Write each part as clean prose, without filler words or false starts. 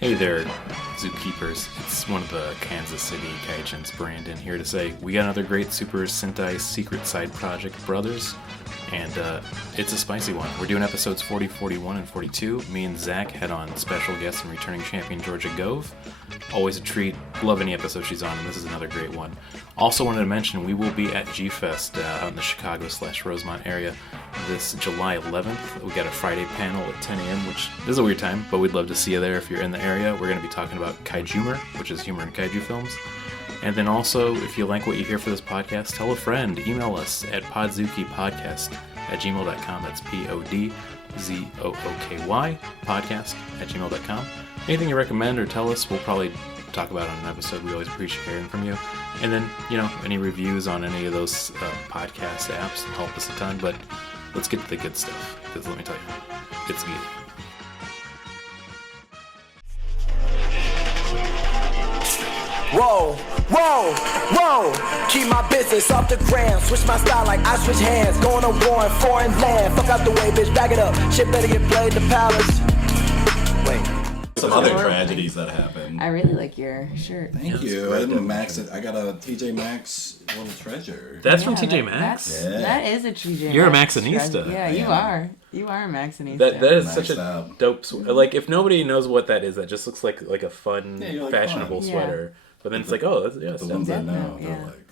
Hey there, zookeepers. It's one of the Kansas City Kaijins, Brandon, here to say we got another great Super Sentai Secret Side Project, brothers, and it's a spicy one. We're doing episodes 40, 41, and 42. Me and Zach had on special guest and returning champion Georgia Gove. Always a treat. Love any episode she's on, and this is another great one. Also wanted to mention we will be at G-Fest out in the Chicago/Rosemont area this July 11th. We got a Friday panel at 10 a.m., which is a weird time, but we'd love to see you there if you're in the area. We're going to be talking about Kaijumor, which is humor in kaiju films. And then also, if you like what you hear for this podcast, tell a friend. Email us at podzookypodcast@gmail.com. That's Podzooky, podcast@gmail.com. Anything you recommend or tell us, we'll probably talk about on an episode. We always appreciate hearing from you. And then, any reviews on any of those podcast apps help us a ton. But let's get to the good stuff, because let me tell you, it's good. Whoa, whoa, whoa. Keep my business off the gram. Switch my style like I switch hands. Going to war in foreign land. Fuck out the way, bitch, back it up. Shit better get played the palace. Wait. Some other tragedies that happened. I really like your shirt. Thank you. I got a TJ Maxx little treasure. That's from TJ Maxx? That is a TJ You're Maxx a Maxxinista. Yeah, you are. You are a Maxxinista. That is Maxed such a out. dope like, if nobody knows what that is, that just looks like a fun, like fashionable fun. sweater. But then it's like, oh, that's, yeah, The ones I know, yeah. they're like...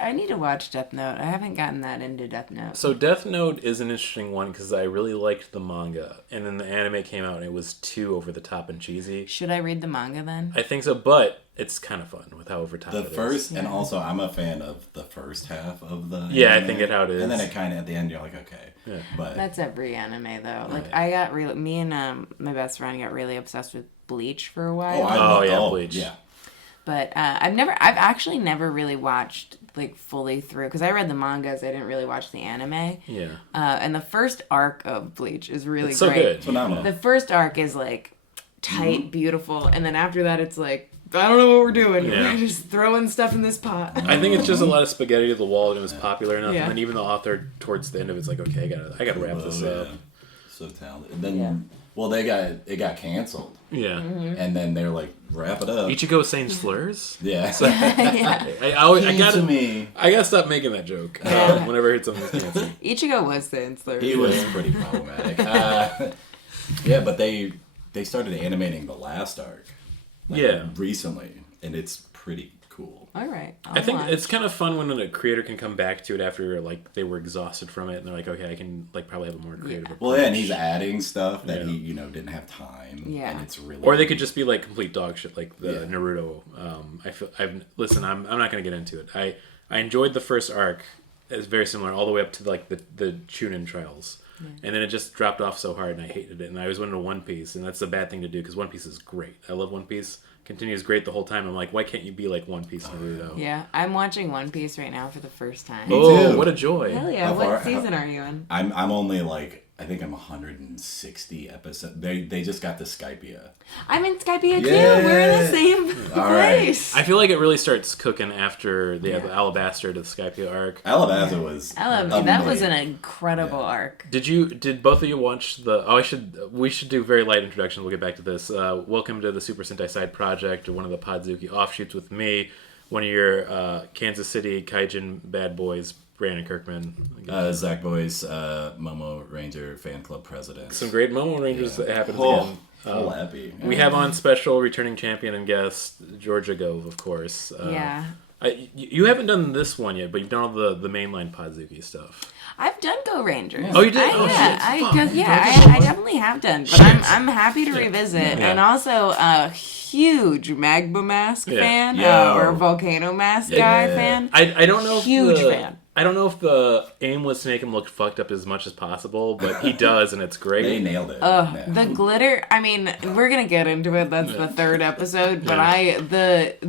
I need to watch Death Note. I haven't gotten that into Death Note. So Death Note is an interesting one because I really liked the manga, and then the anime came out and it was too over the top and cheesy. Should I read the manga then? I think so, but it's kind of fun with how over top it is. The first, and also I'm a fan of the first half of the Yeah, I anime, think how it is. And then it kind of, at the end, you're like, okay. Yeah. But That's every anime though. Like Right. I got me and my best friend got really obsessed with Bleach for a while. Bleach. Yeah. But I've actually never really watched like fully through because I read the mangas. I didn't really watch the anime. Yeah. And the first arc of Bleach is really It's so great. good. Phenomenal. The first arc is like tight, beautiful, and then after that it's like I don't know what we're doing. Yeah. We're just throwing stuff in this pot. I think it's just a lot of spaghetti to the wall, and it was popular enough. Yeah. And then even the author, towards the end of it's like, okay, I gotta wrap this up. So talented. And then, well, it got canceled. Yeah. And then they're like, wrap it up. Ichigo saying slurs? Yeah. Yeah. I to me. gotta stop making that joke whenever I heard something fancy. Ichigo was saying slurs. He was pretty problematic. Yeah, but they started animating the last arc. Recently, and it's pretty cool. All right. I think it's kind of fun when a creator can come back to it after like they were exhausted from it, and they're like, okay, I can like probably have a more creative approach. Well, yeah, and he's adding stuff that he didn't have time. Yeah. And it's really Or they could just be like complete dog shit, like the Naruto. I'm not gonna get into it. I enjoyed the first arc. It's very similar all the way up to like the Chunin trials. Yeah. And then it just dropped off so hard, and I hated it. And I always went into One Piece, and that's a bad thing to do because One Piece is great. I love One Piece. Continues great the whole time. I'm like, why can't you be like One Piece Naruto? Yeah, I'm watching One Piece right now for the first time. Oh, too. what a joy! Hell yeah! What season are you in? I'm only like, I think I'm 160 episodes. They just got the Skypia. I'm in Skypia too. Yeah. We're in the same place. I feel like it really starts cooking after the Alabaster to the Skypia arc. Alabaster was That was an incredible arc. Did both of you watch the? Oh, we should do very light introductions. We'll get back to this. Welcome to the Super Sentai Side Project, or one of the Podzooky offshoots with me, one of your Kansas City Kaijin bad boys, Brandon Kirkman. Zach Boy's Momo Ranger fan club president. Some great Momo Rangers that happens again. Full happy. We have on special returning champion and guest Georgia Gove, of course. Yeah. You haven't done this one yet, but you've done all the mainline Podzooky stuff. I've done Go Rangers. Oh, you did? I definitely have done. But I'm happy to revisit. Yeah. And also a huge Magma Mask fan or Volcano Mask guy fan. I don't know. Huge fan. I don't know if the aim was to make him look fucked up as much as possible, but he does, and it's great. They nailed it. The glitter. I mean, we're gonna get into it. That's the third episode. But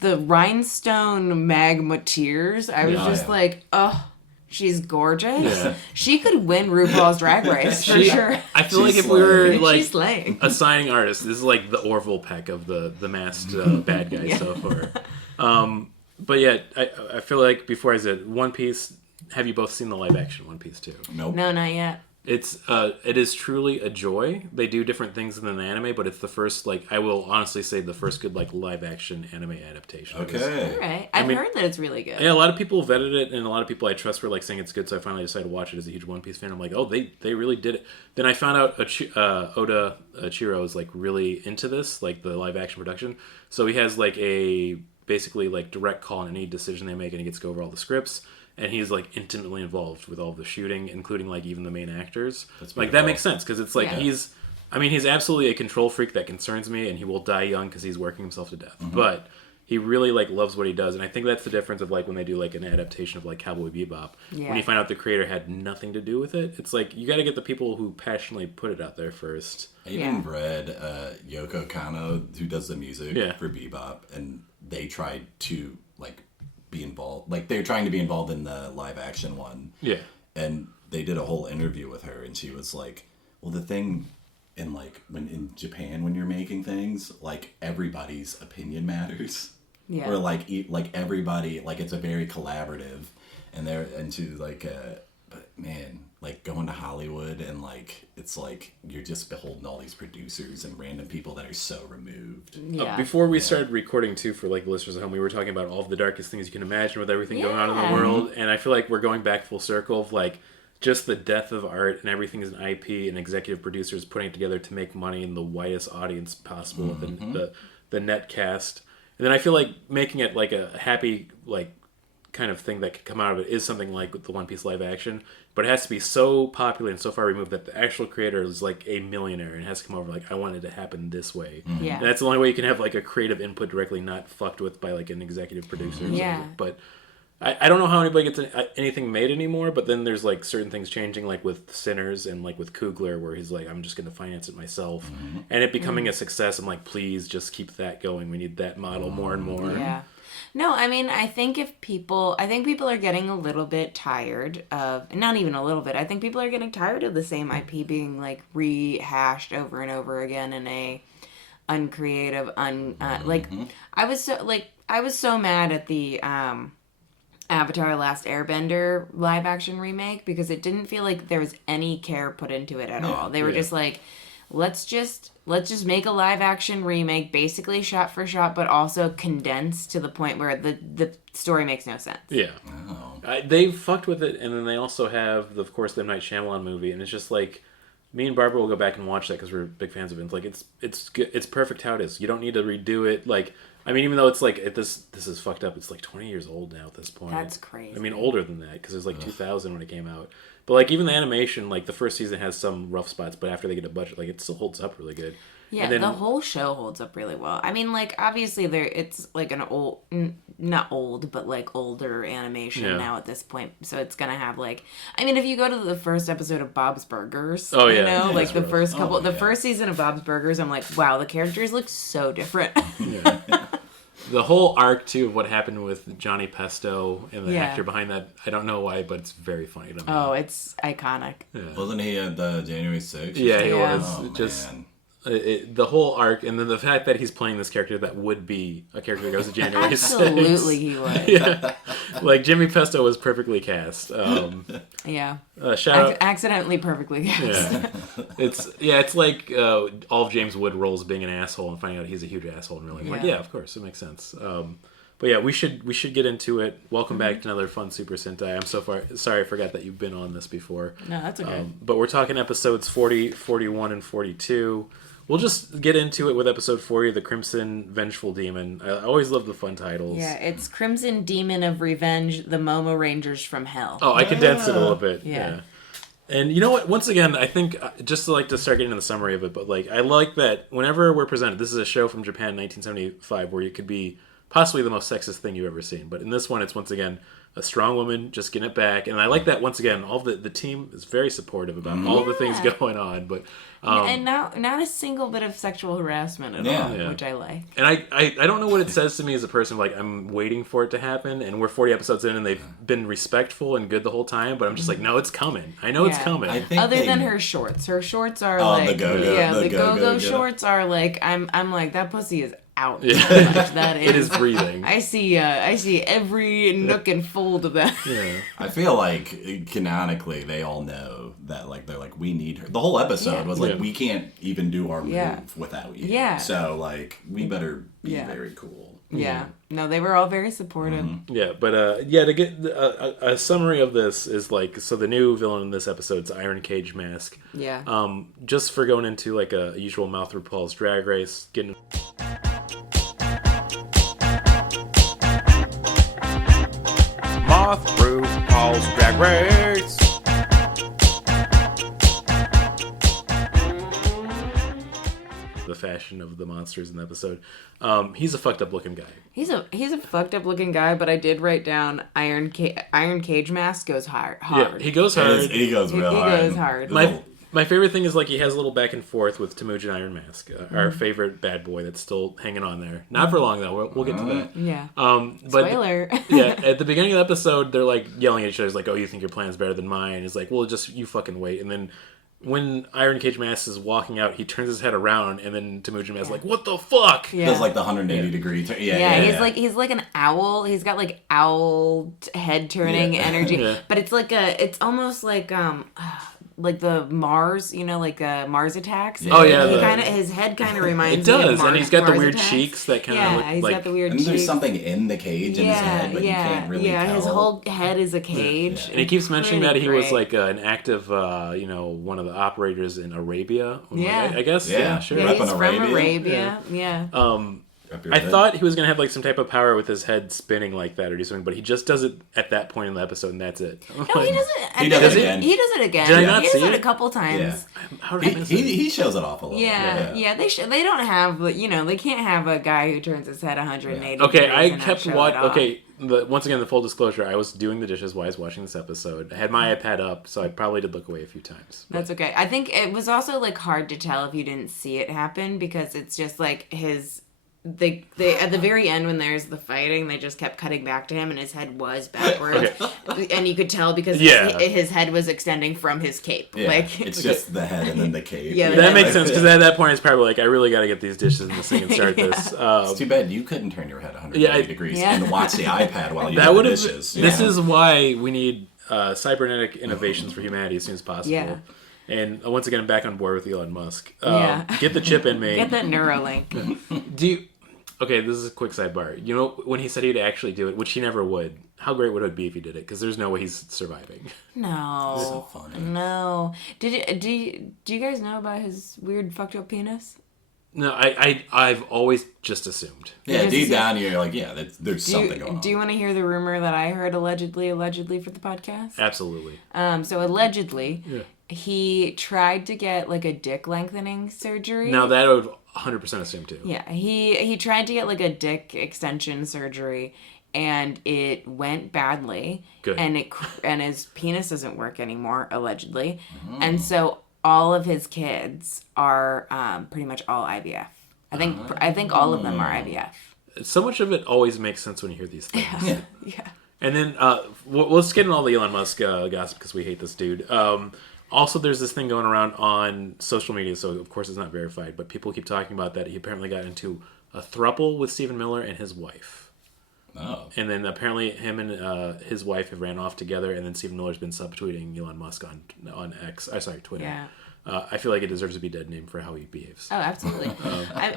the rhinestone magma tears. I was just like, oh. She's gorgeous. Yeah. She could win RuPaul's Drag Race for sure. I feel like if we were like slaying. assigning artists, this is like the Orville Peck of the masked bad guy so far. But yeah, I feel like before I said One Piece, have you both seen the live action One Piece too? Nope. No, not yet. It is truly a joy. They do different things than the anime, but it's the first, like, I will honestly say the first good, like, live action anime adaptation. Okay. All right. I've heard that it's really good. Yeah, a lot of people vetted it, and a lot of people I trust were, like, saying it's good, so I finally decided to watch it as a huge One Piece fan. I'm like, oh, they really did it. Then I found out Oda Ichiro is, like, really into this, like, the live action production. So he has, like, basically, like, direct call on any decision they make, and he gets to go over all the scripts. And he's, like, intimately involved with all the shooting, including, like, even the main actors. Like, that makes sense, because it's, like, he's absolutely a control freak that concerns me, and he will die young because he's working himself to death. Mm-hmm. But he really, like, loves what he does, and I think that's the difference of, like, when they do, like, an adaptation of, like, Cowboy Bebop. Yeah. When you find out the creator had nothing to do with it, it's, like, you got to get the people who passionately put it out there first. I even read Yoko Kanno, who does the music for Bebop, and they tried to, like, be involved, like they're trying to be involved in the live action one, and they did a whole interview with her, and she was like, well, the thing in, like, when in Japan, when you're making things, like, everybody's opinion matters, or like everybody, like, it's a very collaborative, and they're into, like, but man, like, going to Hollywood, and, like, it's like you're just beholden to all these producers and random people that are so removed. Before we started recording, too, for, like, the listeners at home, we were talking about all of the darkest things you can imagine with everything going on in the world, and I feel like we're going back full circle of, like, just the death of art, and everything is an IP and executive producers putting it together to make money in the widest audience possible with the net cast. And then I feel like making it, like, a happy, like, kind of thing that could come out of it is something like the One Piece live action, but it has to be so popular and so far removed that the actual creator is, like, a millionaire and has to come over, like, I want it to happen this way. And that's the only way you can have, like, a creative input directly, not fucked with by, like, an executive producer or something. But I don't know how anybody gets anything made anymore, but then there's, like, certain things changing, like with Sinners and, like, with Coogler, where he's like, I'm just going to finance it myself, and it becoming a success. I'm like, please just keep that going. We need that model more and more. No, I mean, I think people are getting a little bit tired of, not even a little bit, I think people are getting tired of the same IP being, like, rehashed over and over again in a uncreative, like, I was so mad at the, Avatar Last Airbender live action remake, because it didn't feel like there was any care put into it at all. They were just like, let's just make a live action remake, basically shot for shot, but also condensed to the point where the story makes no sense. They fucked with it, and then they also have, of course, the M. Night Shyamalan movie, and it's just like, me and Barbara will go back and watch that because we're big fans of it. It's like, it's good, it's perfect how it is. You don't need to redo it. Like, I mean, even though it's like, this is fucked up, it's like 20 years old now at this point. That's crazy. I mean, older than that, because it was like 2000 when it came out. But, like, even the animation, like, the first season has some rough spots, but after they get a budget, like, it still holds up really good. Yeah, and then, the whole show holds up really well. I mean, like, obviously it's like an old, not old, but, like, older animation now at this point. So it's gonna have, like, I mean, if you go to the first episode of Bob's Burgers, you know, like, the first couple, the first season of Bob's Burgers, I'm like, wow, the characters look so different. The whole arc, too, of what happened with Johnny Pesto and the actor behind that, I don't know why, but it's very funny to me. Oh, it's iconic. Wasn't he at the January 6th? Yeah, he was. Oh, the whole arc, and then the fact that he's playing this character that would be a character that goes to January 6th. Absolutely he would. Like, Jimmy Pesto was perfectly cast. Accidentally perfectly cast. It's like all of James Wood roles being an asshole and finding out he's a huge asshole and really like, of course, it makes sense. But yeah, we should get into it. Welcome back to another fun Super Sentai. I'm sorry I forgot that you've been on this before. No, that's okay. But we're talking episodes 40, 41, and 42. We'll just get into it with episode 40, The Crimson Vengeful Demon. I always love the fun titles. Yeah, it's Crimson Demon of Revenge, the Momo Rangers from Hell. Oh, I condensed it a little bit. Yeah. And you know what? Once again, I think, just to start getting into the summary of it, but like, I like that whenever we're presented, this is a show from Japan, 1975, where it could be possibly the most sexist thing you've ever seen. But in this one, it's once again a strong woman just getting it back. And I like that, once again, all the team is very supportive about all the things going on. But and not a single bit of sexual harassment at all, which I like. And I don't know what it says to me as a person. Like, I'm waiting for it to happen, and we're 40 episodes in, and they've been respectful and good the whole time. But I'm just like, no, it's coming. I know it's coming. Other than her shorts are like the go-go shorts are like I'm like, that pussy is out so much. That it is breathing. I see every nook and fold of that. Yeah. I feel like canonically they all know that, like, they're like, we need her. The whole episode was like, we can't even do our move without you. Yeah. So, like, we better be very cool. Yeah. No, they were all very supportive. Mm-hmm. Yeah, but to get a summary of this is like, so the new villain in this episode is Iron Cage Mask. Yeah. Just for going into like a usual mouth through Paul's drag race, getting. Moth through Paul's drag race. The fashion of the monsters in the episode. He's a fucked up looking guy. He's a fucked up looking guy, but I did write down Iron Cage Mask goes hard. Yeah, he goes hard. He goes real hard. He goes hard. My favorite thing is like he has a little back and forth with Temujin Iron Mask, our favorite bad boy that's still hanging on there. Not for long though. We'll get to that. Yeah. But spoiler. Yeah, at the beginning of the episode, they're like yelling at each other, like, "Oh, you think your plan's better than mine?" It's like, "Well, just you fucking wait." And then when Iron Cage Mask is walking out, he turns his head around, and then Temujin Mask is like, "What the fuck?" Yeah. Does like the 180 degree turn. He's like an owl. He's got like owl head turning energy, but it's almost like the Mars, like Mars attacks. Oh yeah, his head kind of reminds. It does, me of Mars, and he's got Mars the weird attacks. cheeks that kind of look he's like. got the weird. And cheeks. there's something in the cage in his head, but you can't really tell. His whole head is a cage. And he keeps mentioning that he was like an active, one of the operators in Arabia. I guess. Yeah, sure. Yeah, he's from Arabia. Yeah. I thought he was going to have like some type of power with his head spinning like that or do something, but he just does it at that point in the episode and that's it. No, he does it. He does it again. He does it again. Did I not he see does it? A couple times. Yeah. How did I miss it? He shows it off a little. Yeah. They don't have, they can't have a guy who turns his head 180 Okay, degrees I and kept not show watching. it off. Okay, once again, the full disclosure, I was doing the dishes while I was watching this episode. I had my iPad up, so I probably did look away a few times. That's okay. I think it was also like hard to tell if you didn't see it happen because it's just like his. They at the very end when there's the fighting, they just kept cutting back to him and his head was backwards, and you could tell because his head was extending from his cape. Yeah, like it's just the head and then the cape. Yeah, that makes sense because at that point it's probably like I really got to get these dishes in the sink and start this. It's too bad you couldn't turn your head 180 degrees and watch the iPad while you do the dishes. This is why we need cybernetic innovations for humanity as soon as possible. Yeah. And once again, I'm back on board with Elon Musk. Get the chip in me. Get that Neuralink. Okay, this is a quick sidebar. You know, when he said he'd actually do it, which he never would, how great would it be if he did it? Because there's no way he's surviving. No. So funny. No. Do you guys know about his weird fucked up penis? No, I've always just assumed. Yeah, deep down you're like, there's something going on. Do you want to hear the rumor that I heard allegedly for the podcast? Absolutely. So allegedly, he tried to get like a dick lengthening surgery. Now that I would 100% assume too. Yeah, he tried to get like a dick extension surgery, and it went badly. Good. And his penis doesn't work anymore, allegedly, and so all of his kids are pretty much all IVF. I think all of them are IVF. So much of it always makes sense when you hear these things. Yeah. And then let's get in all the Elon Musk gossip because we hate this dude. Also, there's this thing going around on social media, so of course it's not verified, but people keep talking about that he apparently got into a throuple with Stephen Miller and his wife. Oh. And then apparently him and his wife have ran off together, and then Stephen Miller's been subtweeting Elon Musk on Twitter. Yeah. I feel like it deserves to be dead name for how he behaves. Oh, absolutely.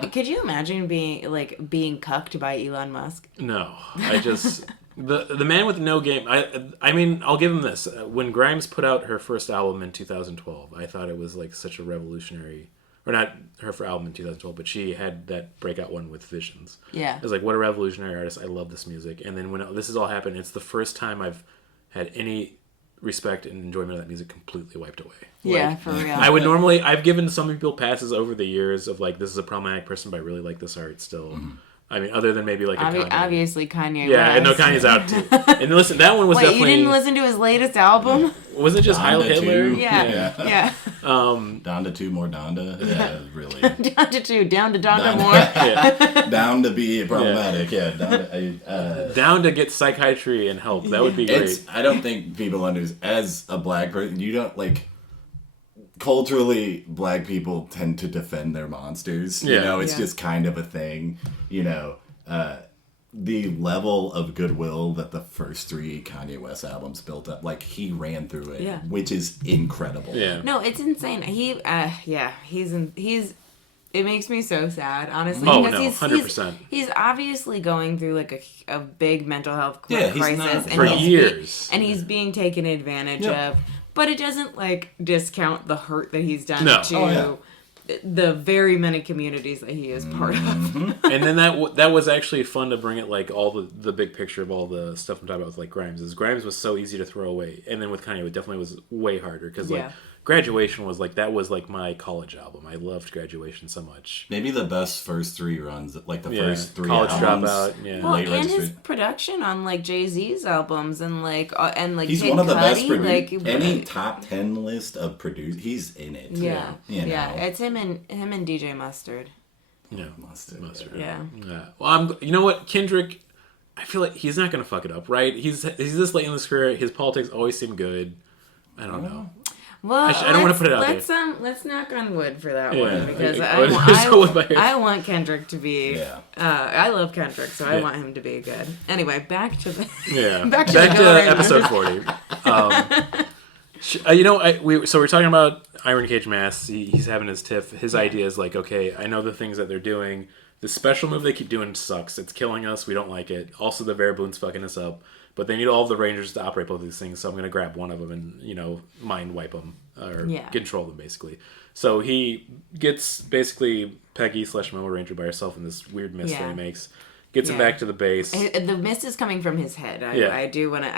Could you imagine being cucked by Elon Musk? No, I just the man with no game. I mean, I'll give him this. When Grimes put out her first album in 2012, I thought it was like such a revolutionary. Or not her for album in 2012, but she had that breakout one with Visions. Yeah. It was like, what a revolutionary artist. I love this music. And then when this has all happened, it's the first time I've had any respect and enjoyment of that music completely wiped away. Yeah, for real. I've given some people passes over the years of like, this is a problematic person, but I really like this art still. Mm-hmm. I mean, other than maybe like a Kanye. Obviously Kanye. Yeah, and no, Kanye's out too. And listen, that one was definitely. Wait, you didn't listen to his latest album? Was it just Heil Hitler? Yeah. Down to 2 more Donda. Yeah, really. Down to 2, down to Donda more. Yeah. Down to be problematic. Down to get psychiatry and help. That would be great. I don't think people understand. As a black person, you don't like. culturally, black people tend to defend their monsters. You know, it's just kind of a thing. You know, the level of goodwill that the first 3 Kanye West albums built up, like, he ran through it, which is incredible. Yeah. No, it's insane. It makes me so sad, honestly. Oh, no, 100%. He's obviously going through, like, a big mental health crisis. For years. And he's being taken advantage of. But it doesn't, like, discount the hurt that he's done to the very many communities that he is part of. And then that was actually fun to bring it, like, all the big picture of all the stuff I'm talking about with, like, Grimes. Grimes was so easy to throw away. And then with Kanye, it definitely was way harder. Because, like, Graduation was, like, that was, like, my college album. I loved Graduation so much. Maybe the best first 3 runs, like, the first 3 College albums. Dropout, Well, and his production on, like, Jay-Z's albums and he's Kid one of the Cudi, best producers. Any top 10 list of producers, he's in it. Yeah. You know? It's him and DJ Mustard. Yeah, Mustard. Yeah. Well, you know what, Kendrick, I feel like he's not going to fuck it up, right? He's this late in his career. His politics always seem good. I don't know. Well, I don't want to put it out there. Let's knock on wood for that one because I want Kendrick to be. Yeah. I love Kendrick, so I want him to be good. Anyway, back to back to episode 40. You know, we're talking about Iron Cage Masks. He's having his tiff. His idea is like, okay, I know the things that they're doing. The special move they keep doing sucks. It's killing us. We don't like it. Also, the Variabloon's fucking us up. But they need all of the Rangers to operate both of these things, so I'm going to grab one of them and, you know, mind wipe them. Or control them, basically. So he gets, basically, Peggy / Memo Ranger by herself in this weird mist that he makes. Gets him back to the base. The mist is coming from his head. I do want to.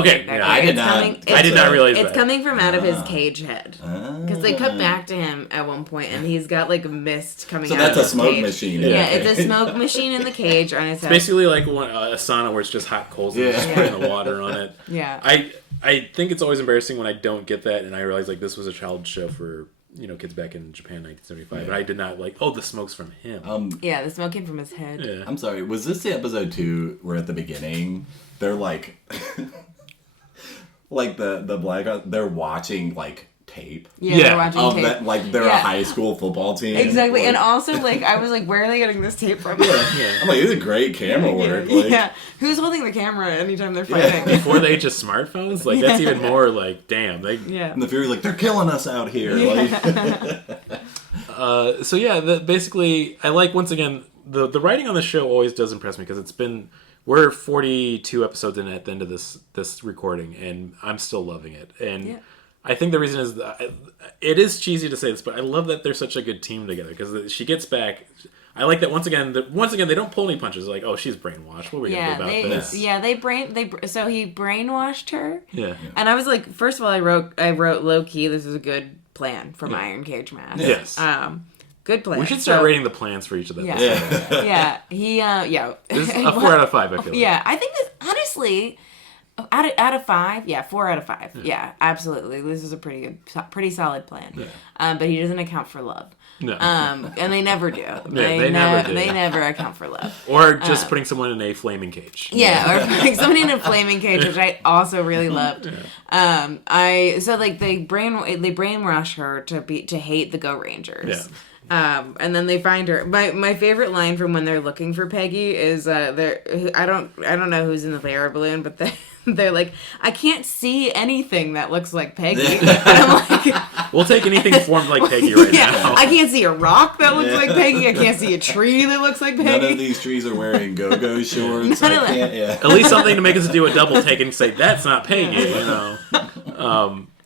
Okay, I did not realize that. It's coming from out of his cage head because they cut back to him at one point, and he's got like a mist coming out. So that's a smoke machine. Yeah, it's a smoke machine in the cage on his head. It's basically like a sauna where it's just hot coals and just spraying the water on it. Yeah. I think it's always embarrassing when I don't get that, and I realize like this was a child's show for, you know, kids back in Japan, 1975. And I did not the smoke's from him. The smoke came from his head. Yeah. I'm sorry, was this the episode 2 where at the beginning they're like, like the black, they're watching like tape? They're watching tape. That, like they're a high school football team. Exactly, like, and also like I was like, where are they getting this tape from? I'm like, this is great camera work. Like, who's holding the camera anytime they're fighting? Before the age of smartphones, like that's even more like, damn. And the Fury's like, they're killing us out here. Basically, I like, once again, the writing on the show always does impress me because we're 42 episodes in at the end of this recording, and I'm still loving it. And I think the reason is that it is cheesy to say this, but I love that they're such a good team together because she gets back. I like that once again they don't pull any punches. Like, oh, she's brainwashed. What are we gonna do about this? Yeah, so he brainwashed her. Yeah. And I was like, first of all, I wrote low key. This is a good plan from Iron Cage Mask. Yes. Good plan. We should start rating the plans for each of them. Yeah. This is a 4 out of 5. I feel like. Yeah, I think this honestly. Out of 5, 4 out of 5. Yeah, absolutely. This is a pretty solid plan. Yeah. But he doesn't account for love. No. And they never do. They never do. They never account for love. Or just putting someone in a flaming cage. Yeah, or putting someone in a flaming cage, which I also really loved. They brainwash her to hate the Go Rangers. Yeah. And then they find her. My favorite line from when they're looking for Peggy is I don't know who's in the Vera balloon, but they're like, I can't see anything that looks like Peggy. And I'm like, we'll take anything formed like Peggy now. I can't see a rock that looks like Peggy. I can't see a tree that looks like Peggy. None of these trees are wearing go-go shorts. At least something to make us do a double take and say that's not Peggy. You know.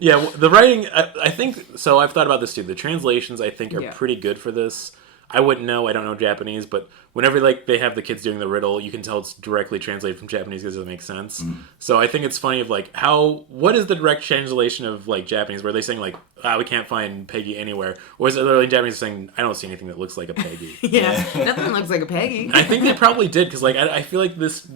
The writing, I think, so I've thought about this too. The translations, I think, are pretty good for this. I wouldn't know. I don't know Japanese, but whenever they have the kids doing the riddle, you can tell it's directly translated from Japanese because it doesn't make sense. Mm. So I think it's funny of what is the direct translation of like Japanese? Where are they saying like, we can't find Peggy anywhere? Or is it literally Japanese saying, I don't see anything that looks like a Peggy? Nothing looks like a Peggy. I think they probably did because like I feel like this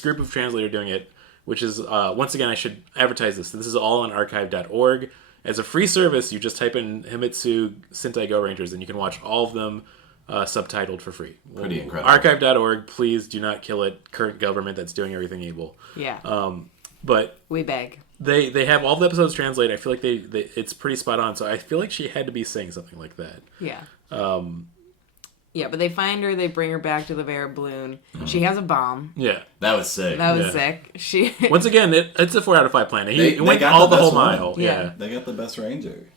group of translators doing it, which is, once again, I should advertise this. This is all on archive.org. As a free service, you just type in Himitsu Sentai Gorangers, and you can watch all of them subtitled for free. Pretty incredible. Archive.org, please do not kill it. Current government that's doing everything evil. Yeah. But we beg. they have all the episodes translated. I feel like they it's pretty spot on. So I feel like she had to be saying something like that. Yeah. Yeah, but they find her. They bring her back to the Vera Balloon. She has a bomb. Yeah, that was sick. That was sick. She once again, it's a 4 out of 5 planet. He went all the whole mile. Yeah, they got the best ranger.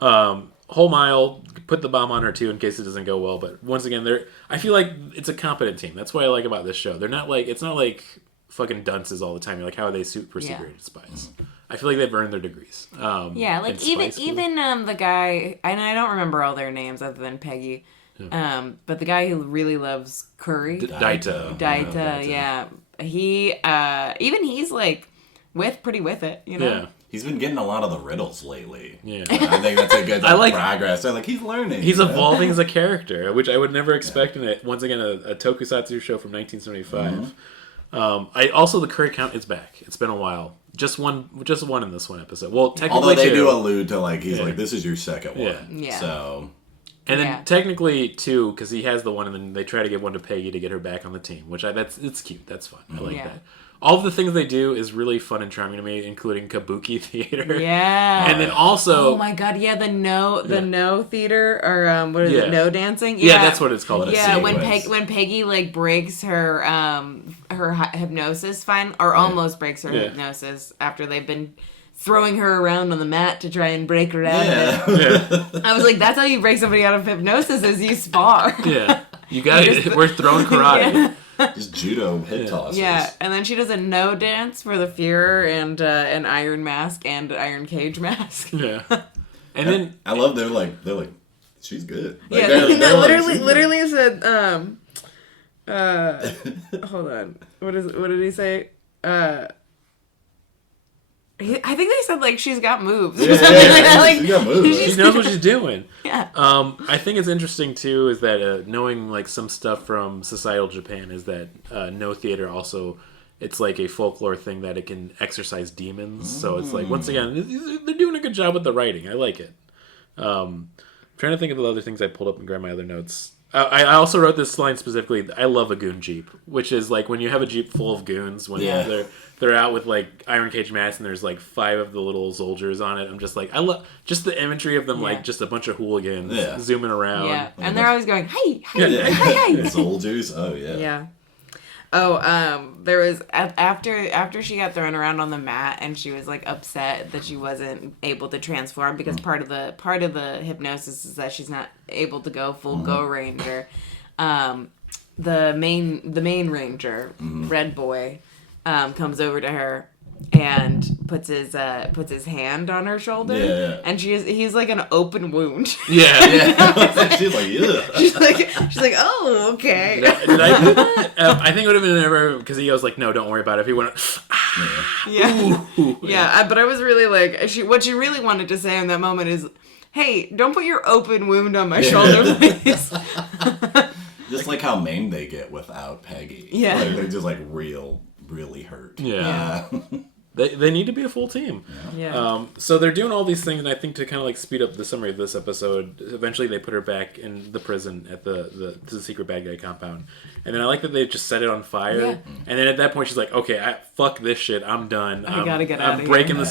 Whole mile. Put the bomb on her too in case it doesn't go well. But once again, I feel like it's a competent team. That's what I like about this show. They're not like it's not like fucking dunces all the time. You're like, how are they super secret spies? I feel like they've earned their degrees. Like even the guy, and I don't remember all their names other than Peggy. But the guy who really loves curry, Daita, yeah, he's like pretty with it, you know. Yeah. He's been getting a lot of the riddles lately. Yeah, I think that's a good progress. They're like he's learning. He's evolving as a character, which I would never expect in it. Once again, a tokusatsu show from 1975. I also the curry count is back. It's been a while. Just one in this one episode. Well, technically, although they do allude to like he's like this is your second one. Yeah. So. And then technically two, because he has the one, and then they try to give one to Peggy to get her back on the team, which it's cute. That's fun. I like that. All of the things they do is really fun and charming to me, including Kabuki theater. Yeah. And then also, oh my god, the no theater or what is it? No dancing. Yeah, that's what it's called. Yeah, when Peggy like breaks her her hypnosis, almost breaks her hypnosis after they've been throwing her around on the mat to try and break her out of it. I was like, that's how you break somebody out of hypnosis is you spar. Yeah. You got it. We're throwing karate. Just judo head tosses. Yeah, and then she does a no dance for the Führer and an Iron Mask and Iron Cage Mask. Yeah. And then I love they're like she's good. Like, literally said hold on. What did he say? I think they said like she's got moves. She's got moves. She knows what she's doing. Yeah. I think it's interesting too is that knowing like some stuff from societal Japan is that no theater also it's like a folklore thing that it can exorcise demons. So it's like once again they're doing a good job with the writing. I like it. I'm trying to think of the other things I pulled up and grabbed my other notes. I also wrote this line specifically. I love a goon jeep, which is like when you have a jeep full of goons when they're out with like Iron Cage masks and there's like 5 of the little soldiers on it. I'm just like I love just the imagery of them like just a bunch of hooligans zooming around. Yeah, and they're always going hey. Soldiers. Oh yeah. Yeah. Oh, there was after she got thrown around on the mat and she was like upset that she wasn't able to transform because part of the hypnosis is that she's not able to go full Go Ranger. The main ranger, Red Boy, comes over to her and puts his hand on her shoulder, and he's like an open wound. Yeah. She's like, yeah. She's like, oh, okay. Did I put that? I think it would have been never because he goes like, no, don't worry about it. If he went, but I was really like, what she really wanted to say in that moment is, hey, don't put your open wound on my shoulder, please. Just like how maimed they get without Peggy. Yeah, like, they're just like really hurt. Yeah. They need to be a full team. Yeah. So they're doing all these things, and I think to kind of like speed up the summary of this episode, eventually they put her back in the prison at the secret bad guy compound, and then I like that they just set it on fire, and then at that point she's like, okay, fuck this shit, I'm done. I gotta get out of here. I'm breaking the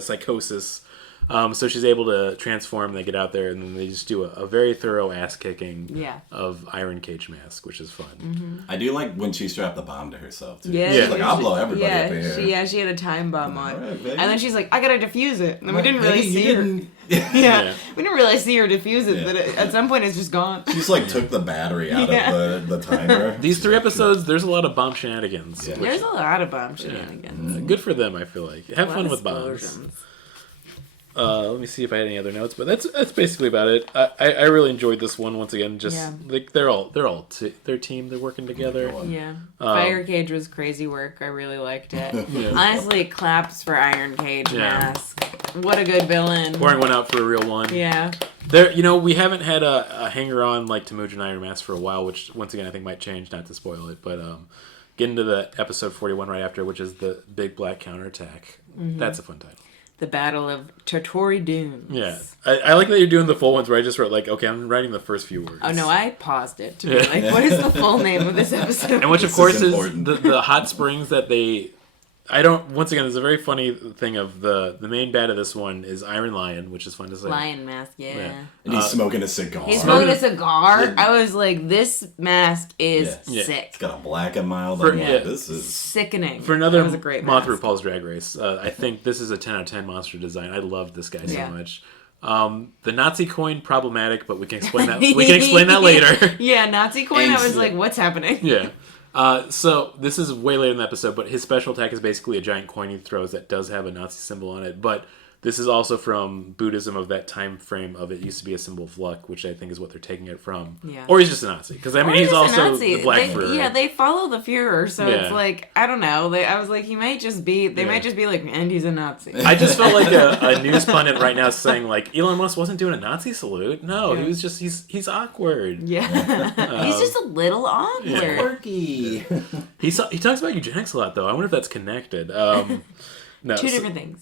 psychosis. So she's able to transform. They get out there, and then they just do a very thorough ass kicking of Iron Cage Mask, which is fun. Mm-hmm. I do like when she strapped the bomb to herself too. Yeah, she's like, I'll blow everybody up in here. She had a time bomb on, right, and then she's like, I gotta defuse it. And we didn't really see her. We didn't really see her defuse it. But at some point, it's just gone. She's like took the battery out of the timer. These 3 episodes, there's a lot of bomb shenanigans. Yeah. There's a lot of bomb shenanigans. Good for them, I feel like. Have fun with bombs. Let me see if I had any other notes, but that's basically about it. I really enjoyed this one once again. Just like their team, they're working together. Yeah, Fire Cage was crazy work. I really liked it. Honestly, claps for Iron Cage Mask. What a good villain. Pouring one out for a real one. Yeah. We haven't had a hanger on like Temujin Iron Mask for a while, which once again I think might change. Not to spoil it, but get into the episode 41 right after, which is the big black counterattack. That's a fun title. The Battle of Totori Dunes. Yeah. I like that you're doing the full ones where I just wrote like, okay, I'm writing the first few words. Oh no, I paused it to be like, what is the full name of this episode? And which of course is the hot springs that they Once again, there's a very funny thing of the main bad of this one is Iron Lion, which is fun to say. Lion mask, yeah. And he's smoking a cigar. He's smoking a cigar. I was like, this mask is sick. It's got a black and mild. This is sickening. For another that was a great Moth RuPaul's Drag Race, I think this is a 10 out of 10 monster design. I love this guy so much. The Nazi coin, problematic, but we can explain that. We can explain that later. Yeah, Nazi coin. I was like, what's happening? Yeah. So this is way later in the episode, but his special attack is basically a giant coin he throws that does have a Nazi symbol on it. But this is also from Buddhism of that time frame of it used to be a symbol of luck, which I think is what they're taking it from. Yeah. Or he's just a Nazi. Because, I mean, he's also the Black Führer. Yeah, they follow the Führer, so it's like, I don't know. I was like, he might just be, they might just be like, and he's a Nazi. I just felt like a news pundit right now saying, like, Elon Musk wasn't doing a Nazi salute. No, he was just, he's awkward. Yeah. He's just a little awkward. Yeah. Quirky. He talks about eugenics a lot, though. I wonder if that's connected. No, Two different things.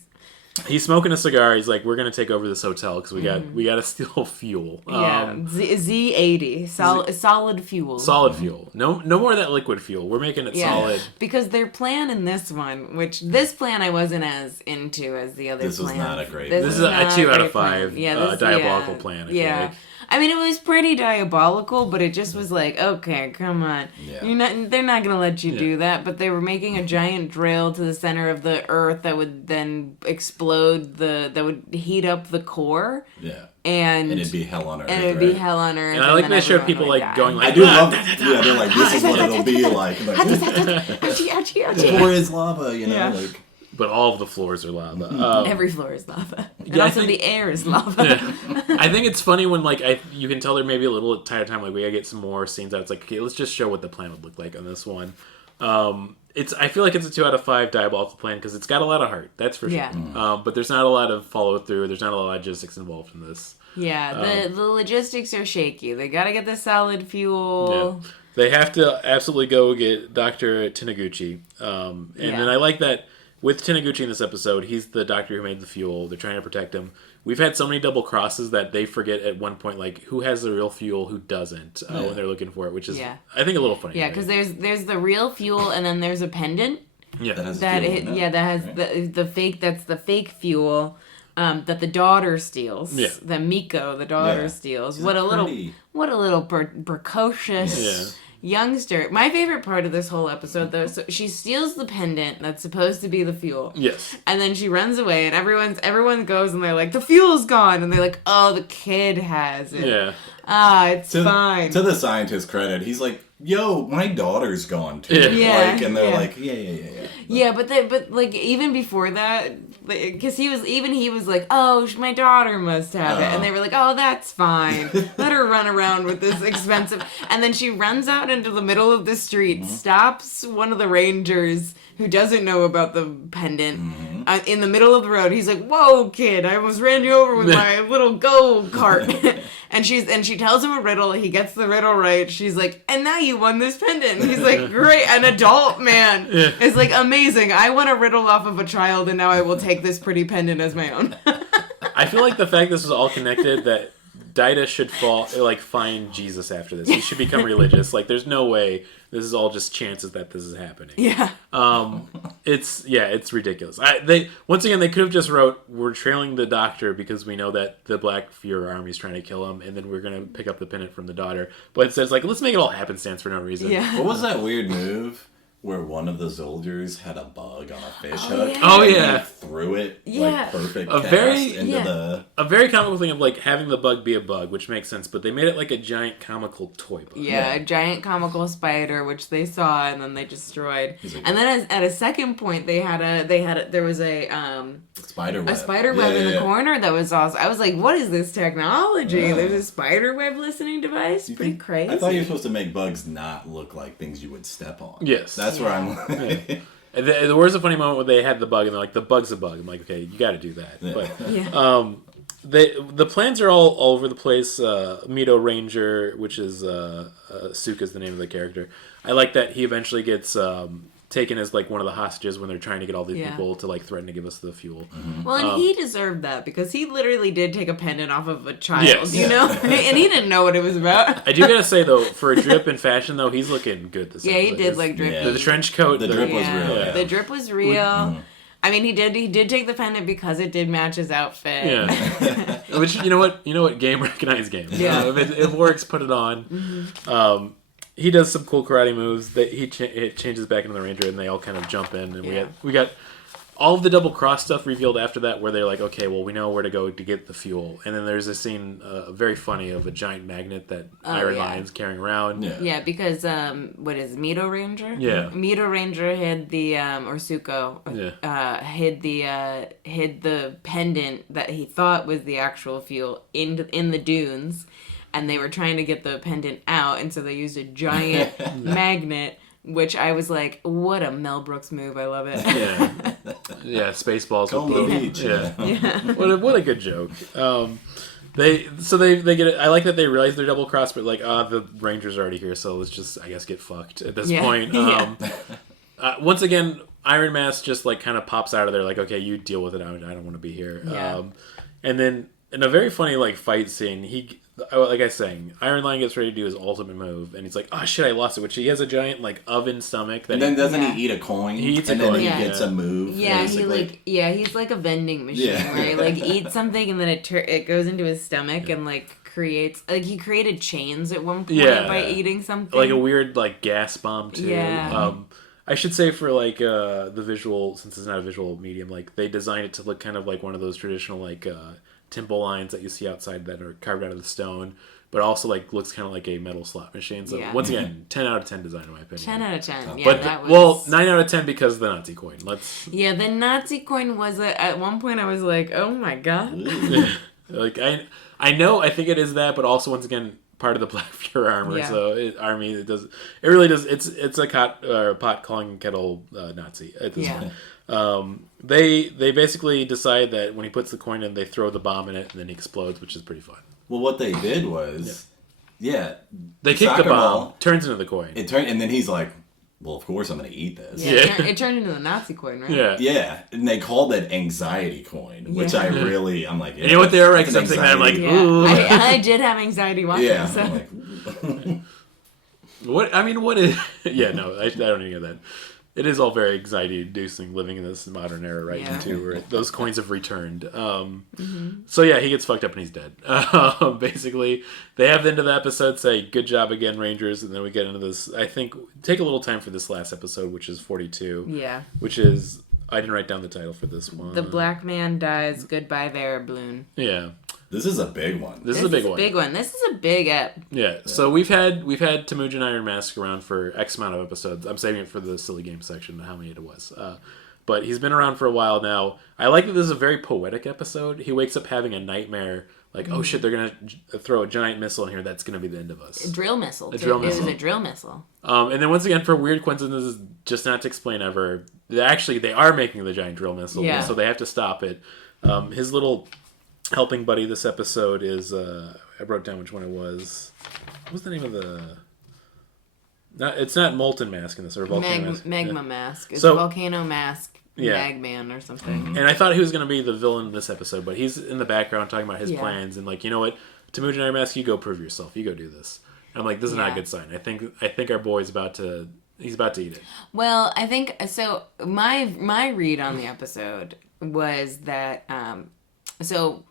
He's smoking a cigar. He's like, "We're gonna take over this hotel because we got to steal fuel." Z80, solid fuel. Solid fuel. No more of that liquid fuel. We're making it solid. Because their plan in this one, which this plan I wasn't as into as the other plan. This was not a great. This is a 2 out of 5 diabolical plan. I feel like. I mean, it was pretty diabolical, but it just was like, okay, come on. Yeah. They're not going to let you do that, but they were making a giant drill to the center of the earth that would then explode that would heat up the core. Yeah. And it'd be hell on earth. And it'd be hell on earth. And I like they showed people like going like, I do love it. Yeah, they're like, this is what it'll be like. Floor is lava, you know, like. But all of the floors are lava. Every floor is lava. And also the air is lava. I think it's funny when you can tell they're maybe a little tight of time. Like we gotta get some more scenes out. It's like, okay, let's just show what the plan would look like on this one. I feel like it's a 2 out of 5 diabolical plan because it's got a lot of heart. That's for sure. Yeah. But there's not a lot of follow through. There's not a lot of logistics involved in this. Yeah, the logistics are shaky. They gotta get the solid fuel. Yeah. They have to absolutely go get Dr. Taniguchi. Then I like that. With Taniguchi in this episode, he's the doctor who made the fuel. They're trying to protect him. We've had so many double crosses that they forget at one point, like, who has the real fuel, who doesn't, when they're looking for it, which is, I think, a little funny. Yeah, because there's the real fuel, and then there's a pendant. Yeah, that has the fake. That's the fake fuel that the daughter steals. Yeah, that Miko, the daughter, steals. What a little precocious. Youngster. My favorite part of this whole episode, though, so she steals the pendant that's supposed to be the fuel. Yes. And then she runs away, and everyone goes, and they're like, the fuel's gone. And they're like, oh, the kid has it. Yeah. It's fine. To the scientist's credit, he's like, yo, my daughter's gone, too. Yeah. And they're like, yeah. Yeah, but like, even before that, because he was like, oh, my daughter must have it. And they were like, oh, that's fine. Let her run around with this expensive. And then she runs out into the middle of the street, stops one of the rangers who doesn't know about the pendant in the middle of the road. He's like, whoa, kid, I almost ran you over with my little go-kart. and she tells him a riddle. He gets the riddle right. She's like, and now you won this pendant. And he's like, great. An adult man is like, amazing. I won a riddle off of a child, and now I will take this pretty pendant as my own. I feel like the fact this is all connected, that Daida should find Jesus after this. He should become religious. Like, there's no way this is all just chances that this is happening. Yeah. It's ridiculous. They could have just wrote, we're trailing the doctor because we know that the Black Führer army is trying to kill him, and then we're going to pick up the pendant from the daughter. But instead it's like, let's make it all happenstance for no reason. Yeah. What was that weird move where one of the soldiers had a bug on a fish hook? Yeah. Oh, yeah. And threw it, like, perfect a very comical thing of, like, having the bug be a bug, which makes sense, but they made it like a giant comical toy bug. Yeah, a giant comical spider, which they saw and then they destroyed. And then at a second point, there was a spider web. A spider web in the corner that was awesome. I was like, what is this technology? Yeah. There's a spider web listening device? Pretty crazy. I thought you were supposed to make bugs not look like things you would step on. Yes. That's where I'm like... There was a funny moment where they had the bug and they're like, the bug's a bug. I'm like, okay, you got to do that. Yeah. But the plans are all over the place. Mito Ranger, which is Suka's the name of the character. I like that he eventually gets taken as like one of the hostages when they're trying to get all these people to like threaten to give us the fuel. Well, and he deserved that because he literally did take a pendant off of a child, you know, and he didn't know what it was about. I do gotta say though, for a drip in fashion though, he's looking good this episode. He did look drip. The trench coat, the drip was real. Yeah. The drip was real. I mean, he did take the pendant because it did match his outfit. Yeah. Which, you know what? Game recognized game. Yeah. If it works, put it on. He does some cool karate moves. That it changes back into the Ranger, and they all kind of jump in. And we got all of the double cross stuff revealed after that, where they're like, okay, well, we know where to go to get the fuel. And then there's a scene, very funny, of a giant magnet that Iron Lion's carrying around. Yeah, because what is Mito Ranger? Yeah, Mito Ranger hid the or Suko hid the pendant that he thought was the actual fuel in the dunes, and they were trying to get the pendant out, and so they used a giant magnet. Which I was like, what a Mel Brooks move. I love it. Yeah, Spaceballs. Como Beach. Yeah. What a good joke. They get it. I like that they realize they're double crossed, but like, the Rangers are already here, so let's just, I guess, get fucked at this point. Once again, Iron Mask just like kind of pops out of there, like, okay, you deal with it. I don't want to be here. And then in a very funny like fight scene, like I was saying, Iron Lion gets ready to do his ultimate move, and he's like, "Oh shit, I lost it." Which he has a giant like oven stomach. And then doesn't he eat a coin? He eats and a coin. Then he gets a move. Yeah, basically. he's like a vending machine, right? Like eats something and then it goes into his stomach and like creates he created chains at one point by eating something. Like a weird like gas bomb too. Yeah. I should say for like the visual, since it's not a visual medium, like they designed it to look kind of like one of those traditional like temple lines that you see outside that are carved out of the stone, but also like looks kind of like a metal slot machine. So once again, 10 out of 10 design in my opinion. 10 out of 10. Yeah, but that was... 9 out of 10 because of the Nazi coin. The Nazi coin was at one point I was like, oh my god. Like I know, I think it is that, but also once again part of the Black Fuhrer armor. So it really does. It's a pot calling kettle Nazi at this point. They basically decide that when he puts the coin in, they throw the bomb in it, and then he explodes, which is pretty fun. Well, what they did was, they kick the bomb, turns into the coin. And then he's like, well, of course I'm going to eat this. It turned into the Nazi coin, right? Yeah, and they called it anxiety coin, which I'm like... You know what they were like? Something that I'm like, ooh. I did have anxiety watching this. I'm like... what is... I don't even get that. It is all very anxiety-inducing living in this modern era right now, too, where those coins have returned. So, he gets fucked up and he's dead. Basically, they have the end of the episode say, good job again, Rangers, and then we get into this, I think, take a little time for this last episode, which is 42. Yeah. Which is, I didn't write down the title for this one. The Black Man Dies, Goodbye Verabloon. Yeah. This is a big one. This is a big one. This is a big ep. Yeah. So we've had Temujin Iron Mask around for X amount of episodes. I'm saving it for the silly game section, how many it was. But he's been around for a while now. I like that this is a very poetic episode. He wakes up having a nightmare, like, oh shit, they're gonna throw a giant missile in here. That's gonna be the end of us. A drill missile. It was a drill missile. And then once again, for weird coincidences, just not to explain ever, they are making the giant drill missile, so they have to stop it. His little helping buddy this episode is I wrote down which one it was. What was the name of the... it's not Molten Mask in this, or Volcano Mask. Magma Mask. It's Volcano Mask, Magman or something. And I thought he was going to be the villain in this episode, but he's in the background talking about his plans, and like, you know what, Temujin Iron Mask, you go prove yourself. You go do this. And I'm like, this is not a good sign. I think our boy's about to eat it. Well, I think, so my read on the episode was that, so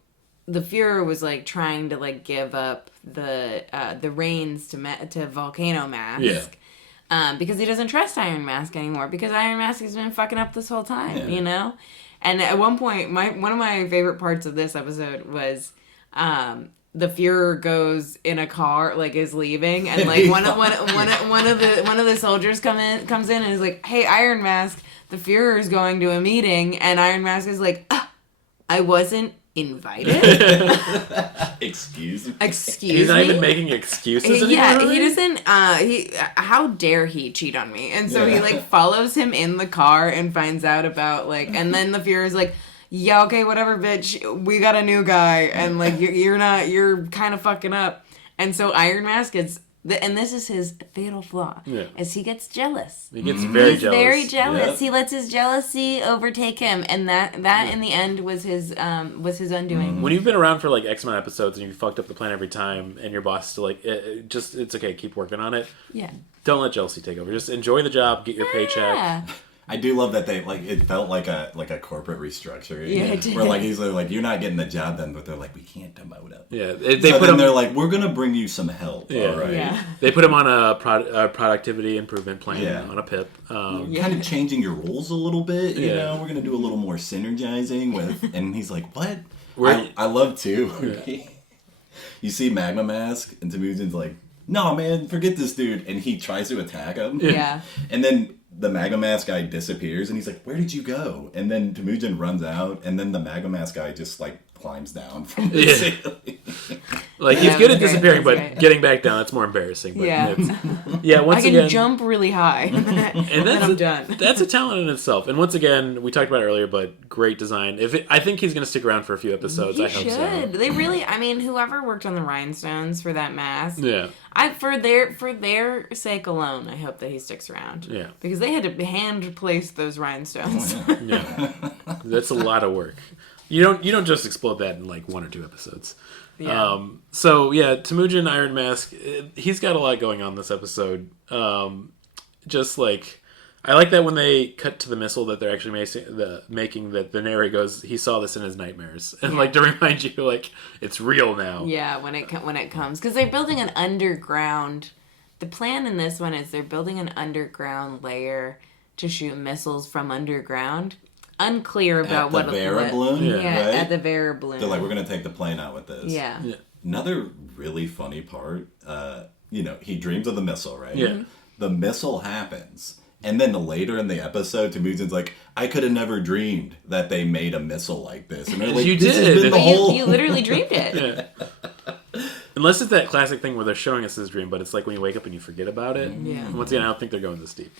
the Fuhrer was like trying to like give up the reins to Volcano Mask, because he doesn't trust Iron Mask anymore, because Iron Mask has been fucking up this whole time, you know. And at one point, one of my favorite parts of this episode was the Fuhrer goes in a car, like is leaving, and like one of the soldiers comes in and is like, "Hey, Iron Mask, the Fuhrer is going to a meeting," and Iron Mask is like, "I wasn't invited." Excuse me. He's not even making excuses anymore. He doesn't. How dare he cheat on me? And so he like follows him in the car and finds out about like, and then the Fuhrer is like, yeah, okay, whatever, bitch. We got a new guy, and like you're kind of fucking up. And so Iron Mask is And this is his fatal flaw, is he gets jealous. He gets very jealous. Very jealous. Yep. He lets his jealousy overtake him, and that in the end was his undoing. When you've been around for like X amount of episodes and you fucked up the plan every time, and your boss is still like, it's okay, keep working on it. Yeah. Don't let jealousy take over. Just enjoy the job, get your paycheck. I do love that they it felt like a corporate restructuring. Yeah, it did. Where like he's like, you're not getting the job done, but they're like, we can't demote him. Yeah, they're like, we're gonna bring you some help. Yeah. All right. Yeah. They put him on a productivity improvement plan on a PIP. Kind of changing your roles a little bit. You know, we're gonna do a little more synergizing with. And he's like, what? I love too. You see Magma Mask, and Temujin's like, no man, forget this dude, and he tries to attack him. Yeah. And then the Magma Mask guy disappears, and he's like, where did you go? And then Temujin runs out, and then the Magma Mask guy just, like, climbs down from the ceiling. Like, he's good at disappearing, but getting back down, that's more embarrassing. But once I can again, jump really high, and then I'm done. That's a talent in itself. And once again, we talked about it earlier, but great design. I think he's going to stick around for a few episodes. I hope so. They really, I mean, whoever worked on the rhinestones for that mask, for their sake alone, I hope that he sticks around. Yeah, because they had to hand place those rhinestones. That's a lot of work. You don't just explode that in like 1 or 2 episodes. Yeah. Temujin Iron Mask, he's got a lot going on this episode. Just like, I like that when they cut to the missile that they're actually making that the narrator goes, he saw this in his nightmares, and like to remind you like it's real now. Yeah, when it comes, because they're building an underground. The plan in this one is they're building an underground layer to shoot missiles from underground. Unclear about what the Vera balloon. Right? At the Vera balloon. They're like, we're gonna take the plane out with this. Yeah. Another really funny part. He dreams of the missile, right? Yeah. The missile happens, and then later in the episode, Temujin's like, I could have never dreamed that they made a missile like this. And they're like, you this did. Has been the whole... You literally dreamed it. Unless it's that classic thing where they're showing us this dream, but it's like when you wake up and you forget about it. Yeah. And once again, I don't think they're going this deep.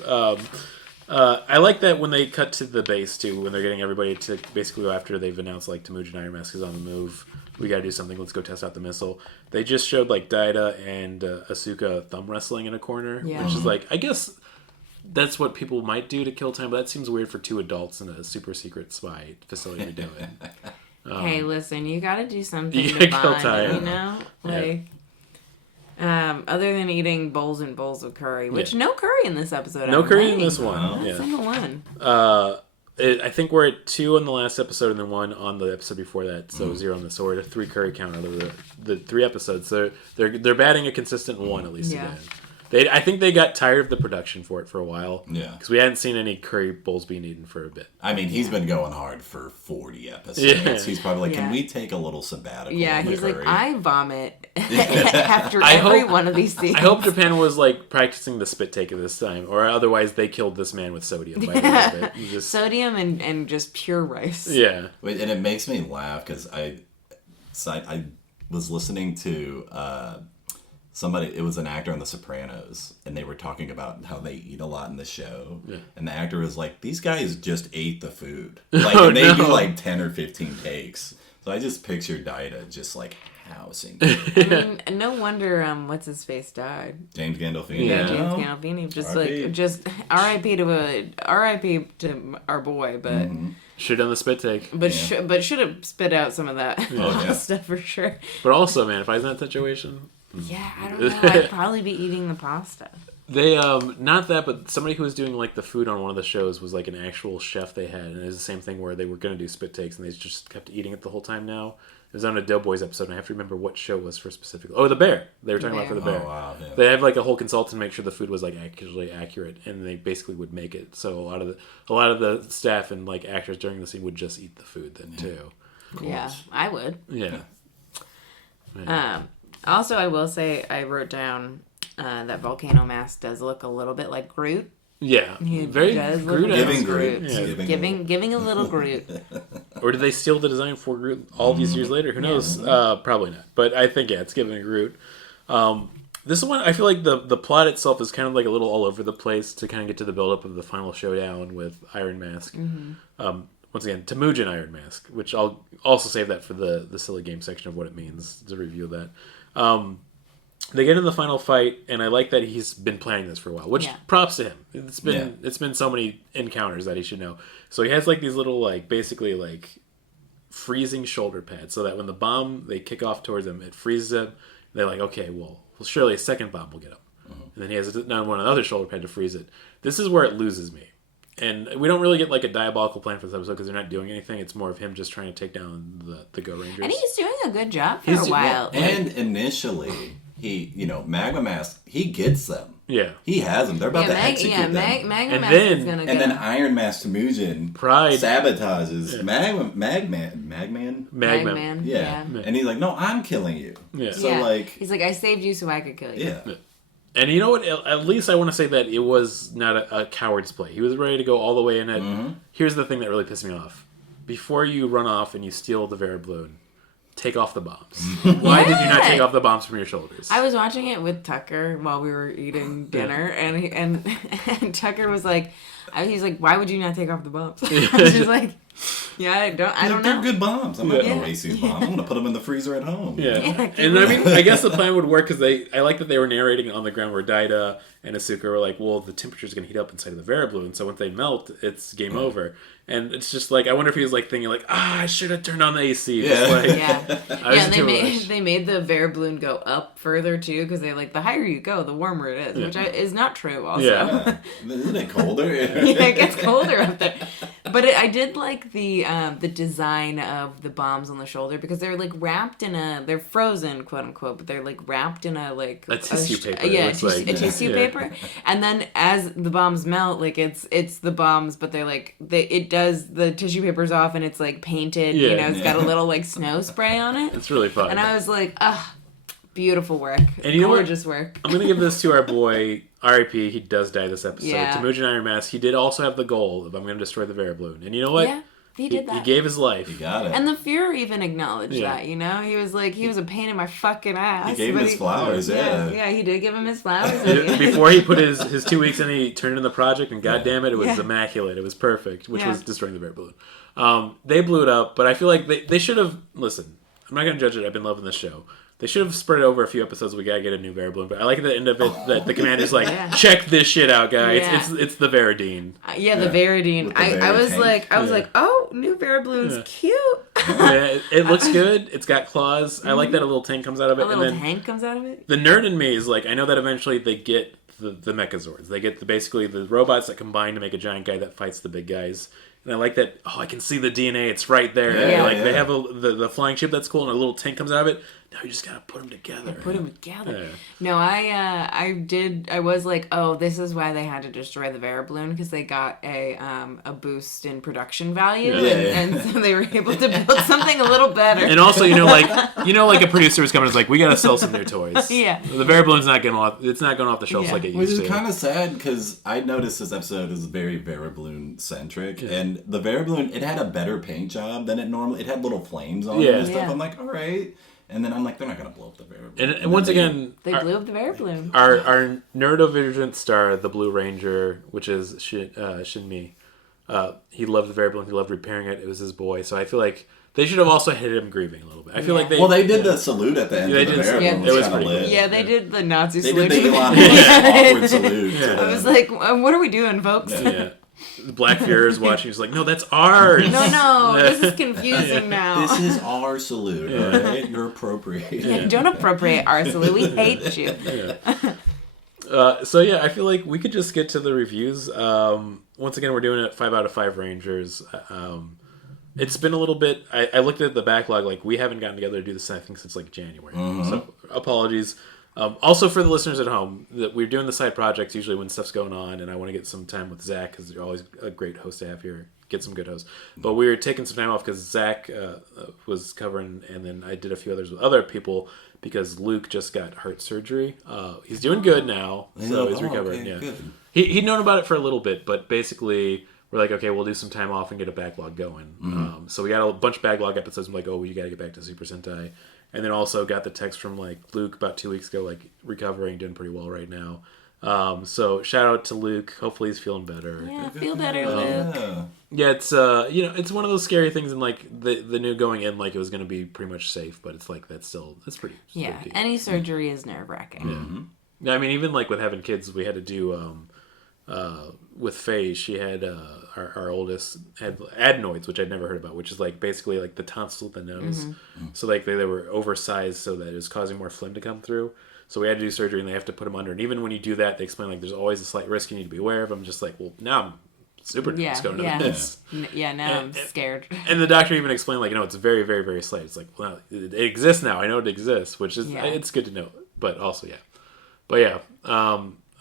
I like that when they cut to the base too, when they're getting everybody to basically go after they've announced like Temujin Iron Mask is on the move. We gotta do something. Let's go test out the missile. They just showed like Daida and Asuka thumb wrestling in a corner, which is like, I guess that's what people might do to kill time, but that seems weird for 2 adults in a super secret spy facility to do it. Hey, listen, you gotta do something you to gotta kill bond, time. you know? Like, other than eating bowls and bowls of curry, which no curry in this episode. No curry in this one. Not single one. I think we're at 2 on the last episode and then 1 on the episode before that, so 0 on this. So we're at a 3 curry count out of the 3 episodes. So they're batting a consistent 1 at least again. I think they got tired of the production for it for a while. Yeah. Because we hadn't seen any curry bowls being eaten for a bit. I mean, he's been going hard for 40 episodes. Yeah. He's probably like, can we take a little sabbatical? Yeah, he's curry? like, I vomit after every one of these scenes. I hope Japan was like practicing the spit take at this time, or otherwise they killed this man with sodium. By the end of it. Sodium and just pure rice. Yeah. And it makes me laugh because I was listening to... it was an actor on The Sopranos, and they were talking about how they eat a lot in the show. Yeah. And the actor was like, these guys just ate the food. Like, and they do like 10 or 15 takes. So I just pictured Daida just like housing. I mean, no wonder, what's his face died. James Gandolfini. Yeah, James Gandolfini. Just R.I.P. to our boy, but... Should have done the spit take. But should have spit out some of that stuff for sure. But also, man, if I was in that situation... Yeah, I don't know. I'd probably be eating the pasta. They, not that, but somebody who was doing, like, the food on one of the shows was, like, an actual chef they had. And it was the same thing where they were going to do spit takes, and they just kept eating it the whole time now. It was on a Doughboys episode, and I have to remember what show it was for specifically. Oh, The Bear. They were talking about for The Bear. Oh, wow. Yeah. They had, like, a whole consultant make sure the food was, like, actually accurate, and they basically would make it. So a lot of the staff and, like, actors during the scene would just eat the food then, too. Yeah, I would. Yeah. Also, I will say I wrote down that Volcano Mask does look a little bit like Groot. Yeah, He very does Groot. Giving Groot. Yeah. Giving a little Groot. Or did they steal the design for Groot all these years later? Who knows? Probably not. But I think, it's giving Groot. This one, I feel like the plot itself is kind of like a little all over the place to kind of get to the build-up of the final showdown with Iron Mask. Once again, Temujin Iron Mask, which I'll also save that for the silly game section of what it means to review that. they get in the final fight, and I like that he's been planning this for a while, which props to him. It's been so many encounters that he should know. So he has like these little like basically like freezing shoulder pads, so that when the bomb they kick off towards him, it freezes him. They're like, okay, well surely a second bomb will get him, and then he has another shoulder pad to freeze it. This is where it loses me. And we don't really get like a diabolical plan for this episode because they're not doing anything. It's more of him just trying to take down the Go Rangers. And he's doing a good job for a while. And initially, Magma Mask, he gets them. Yeah. He has them. They're about to execute them. Magma Mask is going to go. And then Iron Mask Temujin sabotages Magman. Yeah. And he's like, no, I'm killing you. Yeah. So like... He's like, I saved you so I could kill you. Yeah. And you know what? At least I want to say that it was not a coward's play. He was ready to go all the way in. Here's the thing that really pissed me off. Before you run off and you steal the Veribloon, take off the bombs. Why did you not take off the bombs from your shoulders? I was watching it with Tucker while we were eating dinner, and Tucker was like, he's like, why would you not take off the bombs? She's like, yeah, I don't know. They're good bombs. I'm not going to waste these bombs. I'm going to put them in the freezer at home. Yeah. And I mean, I guess the plan would work because I like that they were narrating on the ground where Daida and Asuka were like, well, the temperature's going to heat up inside of the Veribloon, so once they melt, it's game over. And it's just like, I wonder if he was like thinking like, I should have turned on the AC. Just like, and they made the Veribloon go up further too because they're like, the higher you go, the warmer it is, which is not true also. Yeah. Isn't it colder? It gets colder up there. But I did like the design of the bombs on the shoulder because they're like wrapped in they're frozen, quote unquote, but they're like wrapped in a tissue paper. Yeah, a tissue paper. And then as the bombs melt, like it's the bombs, but they're like the tissue paper's off and it's like painted. Yeah. You know, it's got a little like snow spray on it. It's really fun. And I was like, beautiful work. And gorgeous work. I'm gonna give this to our boy. R.I.P. He does die this episode. Yeah. Temujin Iron Mask. He did also have the goal of I'm going to destroy the Veribloon. And you know what? Yeah, he did that. He gave his life. He got it. And the Fuhrer even acknowledged that, you know? He was like, he was a pain in my fucking ass. He gave him his flowers, Yeah, he did give him his flowers. Before he put his 2 weeks in, he turned in the project, and goddamn it was immaculate. It was perfect, which was destroying the Veribloon. They blew it up, but I feel like they should have... Listen, I'm not going to judge it. I've been loving this show. They should have spread it over a few episodes. We gotta get a new Veribloon, but I like at the end of it that the commander's like, "Check this shit out, guys! It's the Veridine." The Veridine. I was like, oh, new Veribloon's cute. It looks good. It's got claws. I like that a little tank comes out of it. A little tank comes out of it. The nerd in me is like, I know that eventually they get the Mechazords. They get basically the robots that combine to make a giant guy that fights the big guys. And I like that. Oh, I can see the DNA. It's right there. They have the flying ship that's cool, and a little tank comes out of it. Now you just gotta put them together. Yeah. No, I was like, oh, this is why they had to destroy the Veribloon because they got a boost in production value, and so they were able to build something a little better. And also, like a producer was coming and is like, we gotta sell some new toys. Yeah. The Veribloon's not going off. It's not going off the shelves like it used to. Which is kind of sad because I noticed this episode is very Veribloon centric, and the Veribloon it had a better paint job than it normally. It had little flames on it and stuff. I'm like, all right. And then I'm like, they're not going to blow up the Veribloon. And once again... They blew up the Veribloon. Our Nerdovision star, the Blue Ranger, which is Shinmi, he loved the Veribloon. He loved repairing it. It was his boy. So I feel like they should have also hit him grieving a little bit. I feel like they did the salute at the end of the Veribloon. It was pretty lit. Yeah, they did the Nazi salute. They did the Elon Musk awkward salute. I was like, what are we doing, folks? Yeah. The Black Fuhrer is watching. He's like, no, that's ours. No, this is confusing now. This is our salute, all right? You're appropriating. Yeah, don't appropriate our salute. We hate you. So I feel like we could just get to the reviews. Once again, we're doing it 5 out of 5 Rangers. It's been a little bit... I looked at the backlog. Like, we haven't gotten together to do this, I think, since like January. So apologies. Also, for the listeners at home, that we're doing the side projects usually when stuff's going on, and I want to get some time with Zach because you're always a great host to have here. Get some good hosts. But we were taking some time off because Zach was covering, and then I did a few others with other people because Luke just got heart surgery. He's doing good now, so he's recovering. Okay, good. He'd known about it for a little bit, but basically we're like, okay, we'll do some time off and get a backlog going. So we got a bunch of backlog episodes. I'm like, oh, you got to get back to Super Sentai. And then also got the text from like Luke about 2 weeks ago, like recovering, doing pretty well right now. So shout out to Luke. Hopefully he's feeling better. Yeah, feel better, Luke. Yeah, it's it's one of those scary things, and like the new going in, like it was going to be pretty much safe, but it's like that's pretty. Yeah, any surgery is nerve wracking. Yeah, I mean, even like with having kids, we had to do with Faye. She had our oldest had adenoids, which I'd never heard about, which is like basically like the tonsil of the nose. So like they were oversized so that it was causing more phlegm to come through. So we had to do surgery, and they have to put them under. And even when you do that, they explain like there's always a slight risk you need to be aware of. I'm just like, well, now I'm super nervous going into this. Now I'm scared. And the doctor even explained like, it's very, very, very slight. It's like, well, it exists now. I know it exists, which is it's good to know. But also,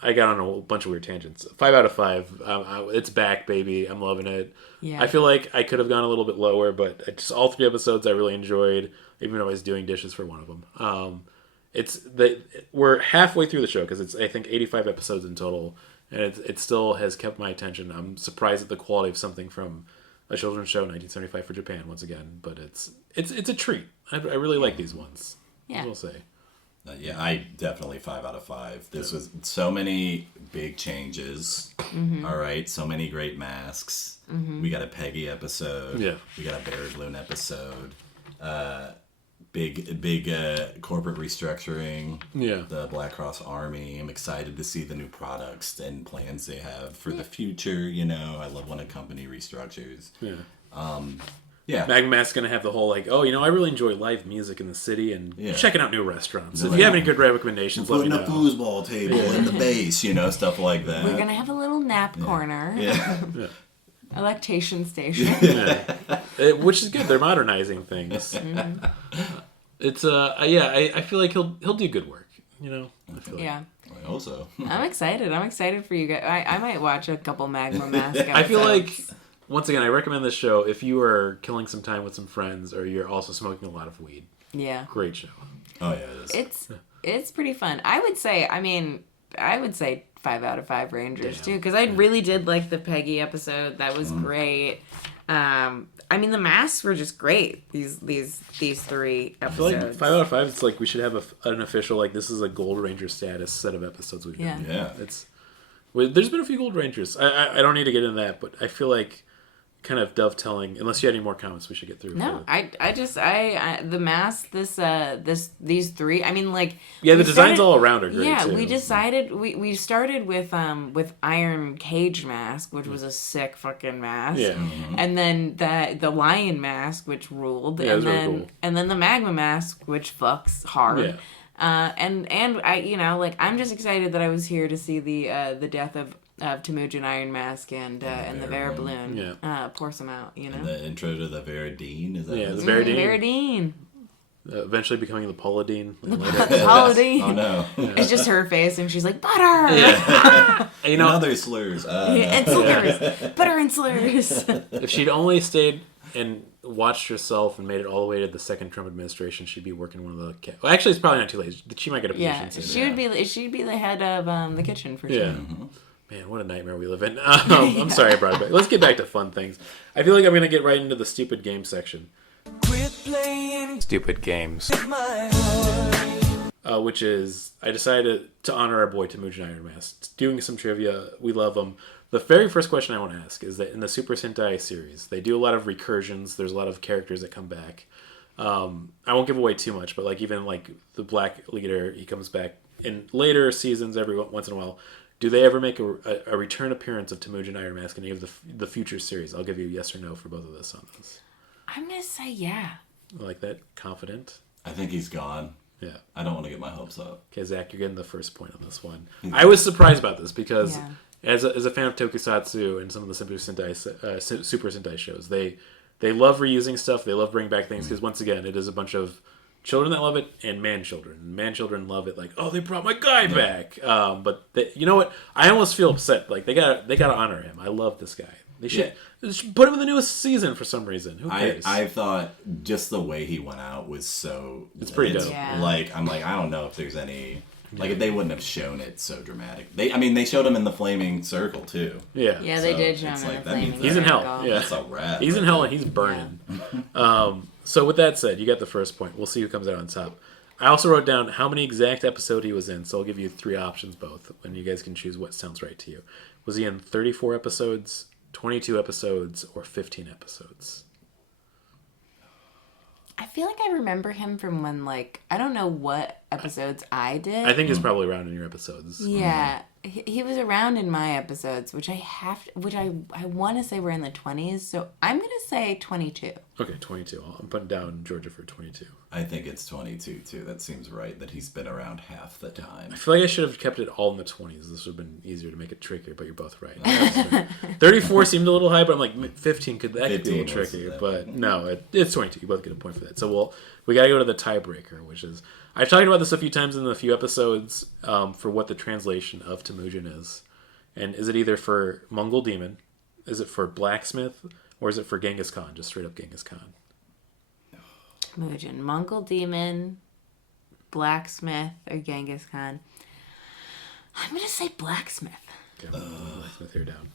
I got on a whole bunch of weird tangents. 5 out of 5. It's back, baby. I'm loving it. Yeah. I feel like I could have gone a little bit lower, but just all 3 episodes I really enjoyed, even though I was doing dishes for one of them. We're halfway through the show because it's I think 85 episodes in total, and it still has kept my attention. I'm surprised at the quality of something from a children's show, 1975 for Japan once again, but it's a treat. I really like these ones. Yeah, we'll say. I definitely 5 out of 5. This was so many big changes. All right, so many great masks. We got a Peggy episode. Yeah, we got a Barry Bloom episode. Big corporate restructuring. Yeah, the Black Cross Army. I'm excited to see the new products and plans they have for the future. I love when a company restructures. Yeah. Magma Mask's going to have the whole, like, I really enjoy live music in the city and checking out new restaurants. If you have any good recommendations, let me know. Putting a foosball table in the base, stuff like that. We're going to have a little nap corner. Yeah. A lactation station. Which is good. They're modernizing things. It's, I feel like he'll do good work, I feel like. I hope so. I'm excited. I'm excited for you guys. I might watch a couple Magma Mask episodes. I feel like... Once again, I recommend this show if you are killing some time with some friends or you're also smoking a lot of weed. Yeah. Great show. Oh, yeah, it is. It's pretty fun. I would say 5 out of 5 Rangers, too, because I really did like the Peggy episode. That was great. The masks were just great, these 3 episodes. I feel like 5 out of 5, it's like we should have an official, like, this is a Gold Ranger status set of episodes we've done. Yeah. There's been a few Gold Rangers. I don't need to get into that, but I feel like kind of dovetailing. Unless you had any more comments, we should get through. No, the mask. These 3. The designs all around are great. Yeah, too. we decided we started with Iron Cage mask, which was a sick fucking mask. Yeah, and then the Lion mask, which ruled, and then really cool. And then the Magma mask, which fucks hard. Yeah. And I I'm just excited that I was here to see the death of Temujin Iron Mask and the Vera Balloon pour some out, And the intro to the Veradine, is that the Veradine. Veradine. Eventually becoming the Polydine. The Polydine. Oh no. It's just her face and she's like, butter! Yeah. And other slurs. And slurs. Butter and slurs. If she'd only stayed and watched herself and made it all the way to the second Trump administration, she'd be working one of the... Well, actually, it's probably not too late. She might get a position soon. She'd be the head of the kitchen for sure. Yeah. Mm-hmm. Man, what a nightmare we live in. I'm sorry I brought it back. Let's get back to fun things. I feel like I'm going to get right into the stupid game section. Quit playing stupid games. Which is, I decided to honor our boy Temujin Iron Mask. Doing some trivia. We love him. The very first question I want to ask is that in the Super Sentai series, they do a lot of recursions. There's a lot of characters that come back. I won't give away too much, but like even like the Black Leader, he comes back in later seasons every once in a while. Do they ever make a return appearance of Temujin Iron Mask in any of the future series? I'll give you a yes or no for both of this on this. I'm going to say yeah. I like that. Confident. I think he's gone. Yeah. I don't want to get my hopes up. Okay, Zach, you're getting the first point on this one. I was surprised about this because as a fan of Tokusatsu and some of the Super Sentai shows, they love reusing stuff. They love bringing back things because once again, it is a bunch of children that love it and man-children. Man-children love it like, oh, they brought my guy back. But you know what? I almost feel upset. Like they gotta honor him. I love this guy. They should put him in the newest season for some reason. Who cares? I thought just the way he went out was so... It's pretty dope. Yeah. I'm like, I don't know if there's any... Like, if they wouldn't have shown it so dramatic. They showed him in the flaming circle, too. Yeah. Yeah, they did show him in the flaming circle. He's in hell. Yeah. That's a wrap. He's in hell and he's burning. So with that said, you got the first point. We'll see who comes out on top. I also wrote down how many exact episodes he was in, so I'll give you 3 options both, and you guys can choose what sounds right to you. Was he in 34 episodes, 22 episodes, or 15 episodes? I feel like I remember him from when, like, I don't know what episodes I did. I think he's probably around in your episodes. Yeah. He was around in my episodes, which I want to say were in the 20s, so I'm going to say 22. Okay, 22. I'm putting down Georgia for 22. I think it's 22, too. That seems right, that he's been around half the time. I feel like I should have kept it all in the 20s. This would have been easier to make it trickier, but you're both right. 34 seemed a little high, but I'm like, 15 could be a little trickier. But no, it's 22. You both get a point for that. So we got to go to the tiebreaker, which is... I've talked about this a few times in a few episodes for what the translation of Temujin is. And is it either for Mongol Demon, is it for Blacksmith, or is it for Genghis Khan? Just straight up Genghis Khan. Temujin, Mongol Demon, Blacksmith, or Genghis Khan. I'm going to say Blacksmith. Okay, Blacksmith here down.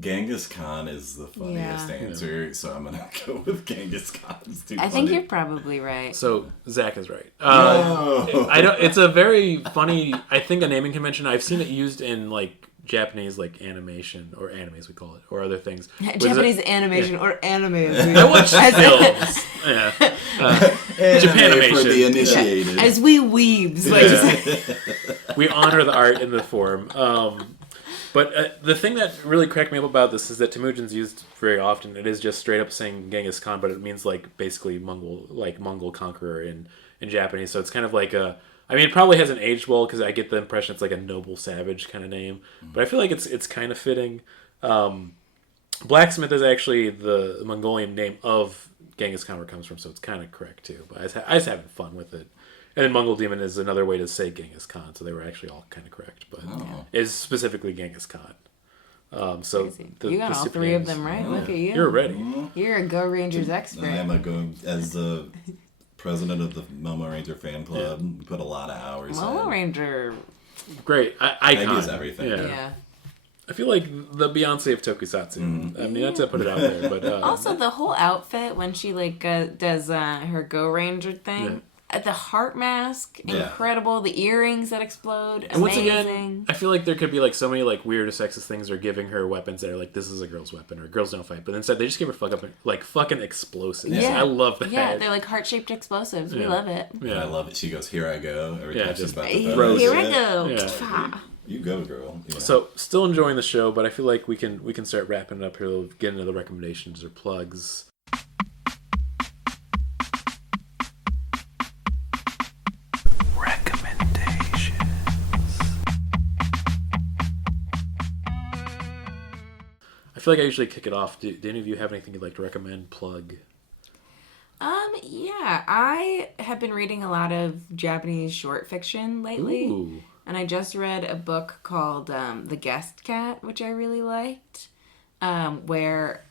Genghis Khan is the funniest answer, so I'm gonna go with Genghis Khan. I think you're probably right. So Zach is right. It's a very funny. I think a naming convention. I've seen it used in like Japanese like animation or animes we call it or other things. Japanese animation or anime. I watch films. Yeah. Japanimation for the initiated. As we weebs, we honor the art in the form. But the thing that really cracked me up about this is that Temujin's used very often. It is just straight up saying Genghis Khan, but it means like basically Mongol conqueror in Japanese. So it's kind of like it probably hasn't aged well because I get the impression it's like a noble savage kind of name. But I feel like it's kind of fitting. Blacksmith is actually the Mongolian name of Genghis Khan where it comes from, so it's kind of correct too. But I was having fun with it. And then Mongol Demon is another way to say Genghis Khan, so they were actually all kind of correct. But it's specifically Genghis Khan. So you got all 3 of them right. Look at you. You're ready. You're a Go Rangers expert. I am as the president of the Momo Ranger fan club. We put a lot of hours in. Momo Ranger. Great. Icon. Is everything. Yeah. I feel like the Beyonce of Tokusatsu. I mean, not to put it out there, but also the whole outfit when she does her Go Ranger thing. Yeah. The heart mask, incredible. The earrings that explode, amazing. And once again, I feel like there could be like so many like weird or sexist things or giving her weapons that are like this is a girl's weapon or girls don't fight, but instead they just give her fucking explosives. Yeah. I love that. Yeah, they're like heart-shaped explosives. We love it. Yeah, I love it. She goes, "Here I go." Every time she's about to here I go. Yeah. You go, girl. Yeah. So, still enjoying the show, but I feel like we can start wrapping it up here. We'll get into the recommendations or plugs. I feel like I usually kick it off. Do any of you have anything you'd like to recommend, plug? Yeah, I have been reading a lot of Japanese short fiction lately. Ooh. And I just read a book called The Guest Cat, which I really liked. Where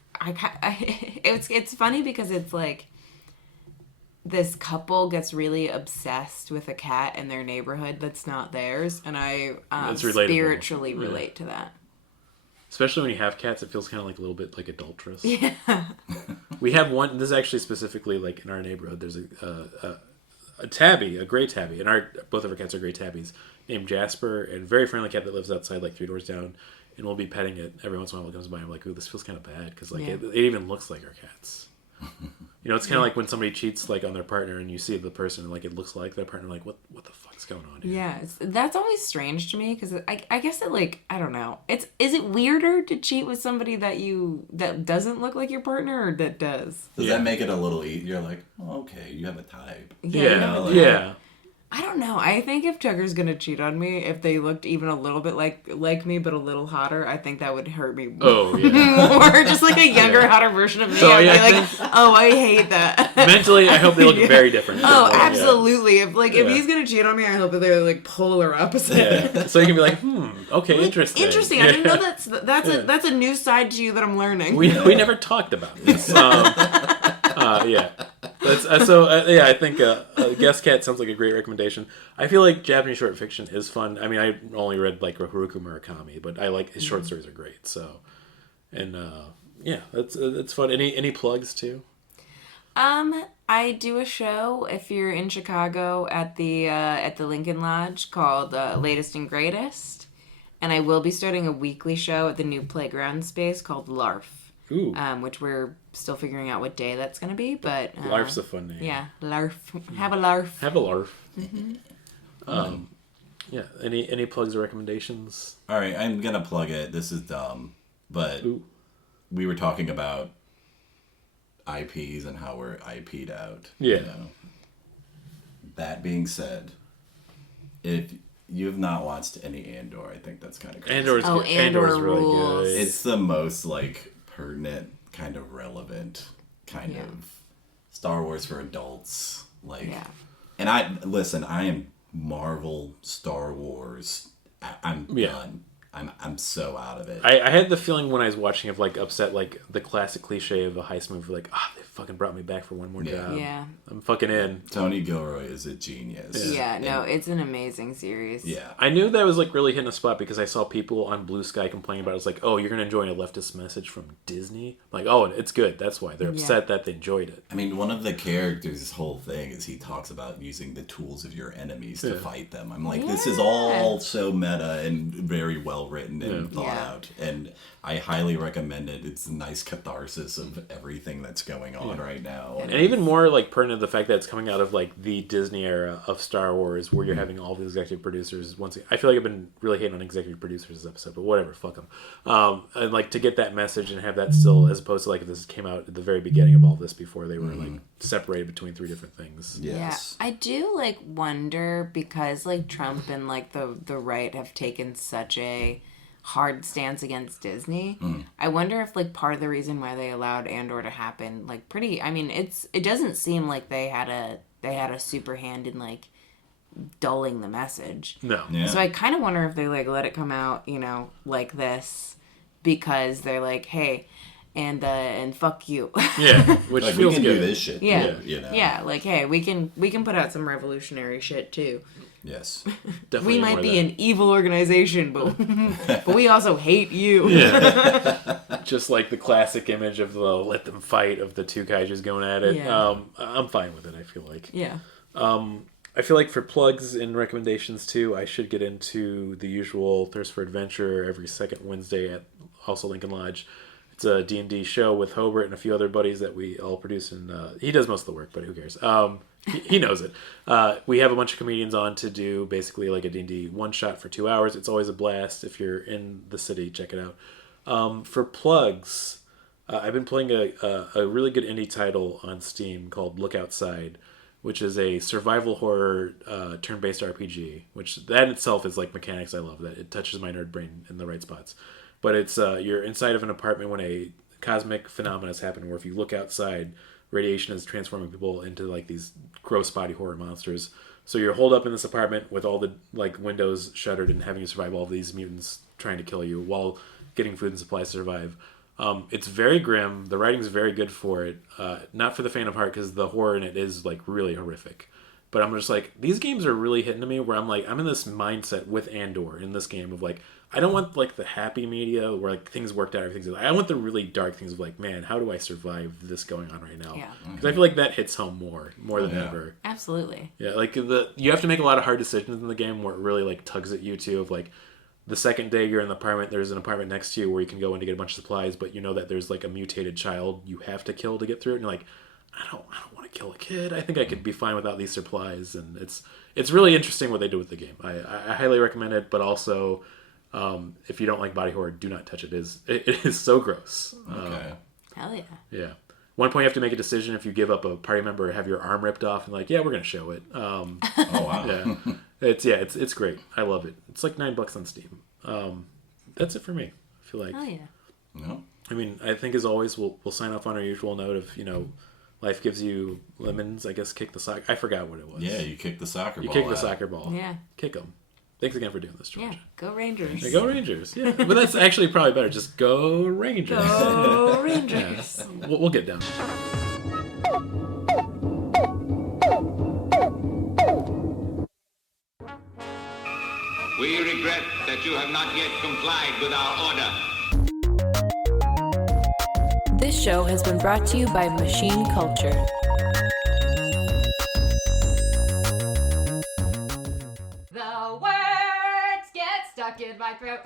it's funny because it's like this couple gets really obsessed with a cat in their neighborhood that's not theirs, and I spiritually relate to that. Especially when you have cats, it feels kind of like a little bit like adulterous. Yeah. We have one. This is actually specifically like in our neighborhood. There's a tabby, a gray tabby, and both of our cats are gray tabbies, named Jasper, and very friendly cat that lives outside like 3 doors down. And we'll be petting it every once in a while. It comes by, and I'm like, "Ooh, this feels kind of bad," because like it even looks like our cats. You know, it's kind of like when somebody cheats like on their partner, and you see the person, and like it looks like their partner. Like, what the fuck's going on here? Yeah, that's always strange to me because I guess that like I don't know. Is it weirder to cheat with somebody that doesn't look like your partner or that does? Does that make it a little easier? You're like, oh, okay, you have a type. Yeah. I don't know. I think if Tucker's gonna cheat on me, if they looked even a little bit like me but a little hotter, I think that would hurt me more. Oh, yeah. More just like a younger, hotter version of me. So, I hate that. Mentally, I hope they look very different. Oh, absolutely. If he's gonna cheat on me, I hope that they're like polar opposite. Yeah. So you can be like, okay, interesting. Interesting. I didn't know that's a new side to you that I'm learning. We never talked about this. Yeah. I think Guest Cat sounds like a great recommendation. I feel like Japanese short fiction is fun. I mean, I only read like Haruki Murakami, but I like his short stories are great. So, and it's fun. Any plugs too? I do a show if you're in Chicago at the Lincoln Lodge called Latest and Greatest, and I will be starting a weekly show at the new playground space called LARF. Ooh. Which we're still figuring out what day that's going to be, but... LARF's a fun name. Yeah, LARF. Have a LARF. Have a LARF. Mm-hmm. Yeah, any plugs or recommendations? All right, I'm going to plug it. This is dumb, but we were talking about IPs and how we're IP'd out. Yeah. You know? That being said, if you have not watched any Andor, I think that's kind of crazy. Andor's really rules. good. It's the most, like, pertinent, kind of relevant, kind of Star Wars for adults. Like, and I am Marvel, Star Wars. I'm done. I'm so out of it. I had the feeling when I was watching of like upset, like the classic cliche of a heist movie, like, they fucking brought me back for one more job. Yeah. I'm fucking in. Tony Gilroy is a genius. Yeah, no, it's an amazing series. Yeah. I knew that was like really hitting a spot because I saw people on Blue Sky complaining about it. It's like, oh, you're going to enjoy a leftist message from Disney? Like, oh, it's good. That's why. They're upset that they enjoyed it. I mean, one of the characters' whole thing is he talks about using the tools of your enemies to fight them. I'm like, this is all so meta and very well written and thought out. And I highly recommend it. It's a nice catharsis of everything that's going on right now. And even more like pertinent the fact that it's coming out of like the Disney era of Star Wars, where you're having all the executive producers. I feel like I've been really hating on executive producers this episode, but whatever, fuck them. And like to get that message and have that still, as opposed to like this came out at the very beginning of all this before they were like separated between three different things. Yes. Yeah, I do like wonder because like Trump and like the right have taken such a hard stance against Disney. I wonder if like part of the reason why they allowed Andor to happen, like it doesn't seem like they had a super hand in like dulling the message. No. Yeah. So I kind of wonder if they like let it come out, like this because they're like, hey, and fuck you. Yeah, which like, feels we can good. do this shit. Yeah. You know? Yeah, like hey, we can put out some revolutionary shit too. Yes. Definitely We might be an evil organization, but we also hate you. Yeah. Just like the classic image of the let them fight of the two Kaijins going at it. Yeah. I'm fine with it, I feel like. Yeah. I feel like for plugs and recommendations too, I should get into the usual Thirst for Adventure every second Wednesday at also Lincoln Lodge. It's a D&D show with Hobart and a few other buddies that we all produce, and he does most of the work, but who cares? He knows it. We have a bunch of comedians on to do basically like a D&D one-shot for 2 hours. It's always a blast. If you're in the city, check it out. For plugs, I've been playing a really good indie title on Steam called Look Outside, which is a survival horror turn-based RPG, which that itself is like mechanics I love. That it touches my nerd brain in the right spots. But it's you're inside of an apartment when a cosmic phenomenon has happened where if you look outside, radiation is transforming people into like these gross body horror monsters. So you're holed up in this apartment with all the like windows shuttered and having to survive all these mutants trying to kill you while getting food and supplies to survive. It's very grim. The writing's very good for it. Not for the faint of heart because the horror in it is like really horrific. But I'm just like, these games are really hitting to me where I'm like, I'm in this mindset with Andor in this game of like, I don't want like the happy media where like things worked out, everything's. I want the really dark things of like, man, how do I survive this going on right now? Yeah. Because I feel like that hits home more than ever. Absolutely. Yeah, like you have to make a lot of hard decisions in the game where it really like tugs at you too. Of like, the second day you're in the apartment, there's an apartment next to you where you can go in to get a bunch of supplies, but you know that there's like a mutated child you have to kill to get through it. And you're like, I don't want to kill a kid. I think I could be fine without these supplies. And it's really interesting what they do with the game. I highly recommend it, but also. If you don't like body horror, do not touch it. It is so gross. Okay. Hell yeah. Yeah. One point you have to make a decision if you give up a party member or have your arm ripped off and like, yeah, we're gonna show it. Oh wow. Yeah. It's great. I love it. It's like $9 on Steam. That's it for me. I feel like. Hell yeah. No. I mean, I think as always we'll sign off on our usual note of life gives you lemons. I guess kick the soccer. I forgot what it was. Yeah, you kick the soccer ball. You kick the soccer ball. Yeah. Kick them. Thanks again for doing this, Georgia. Yeah. Go Rangers. Yeah, go Rangers. Yeah, but that's actually probably better. Just go Rangers. Go Rangers. Yeah. We'll get down. We regret that you have not yet complied with our order. This show has been brought to you by Machine Culture. The words get stuck in my throat.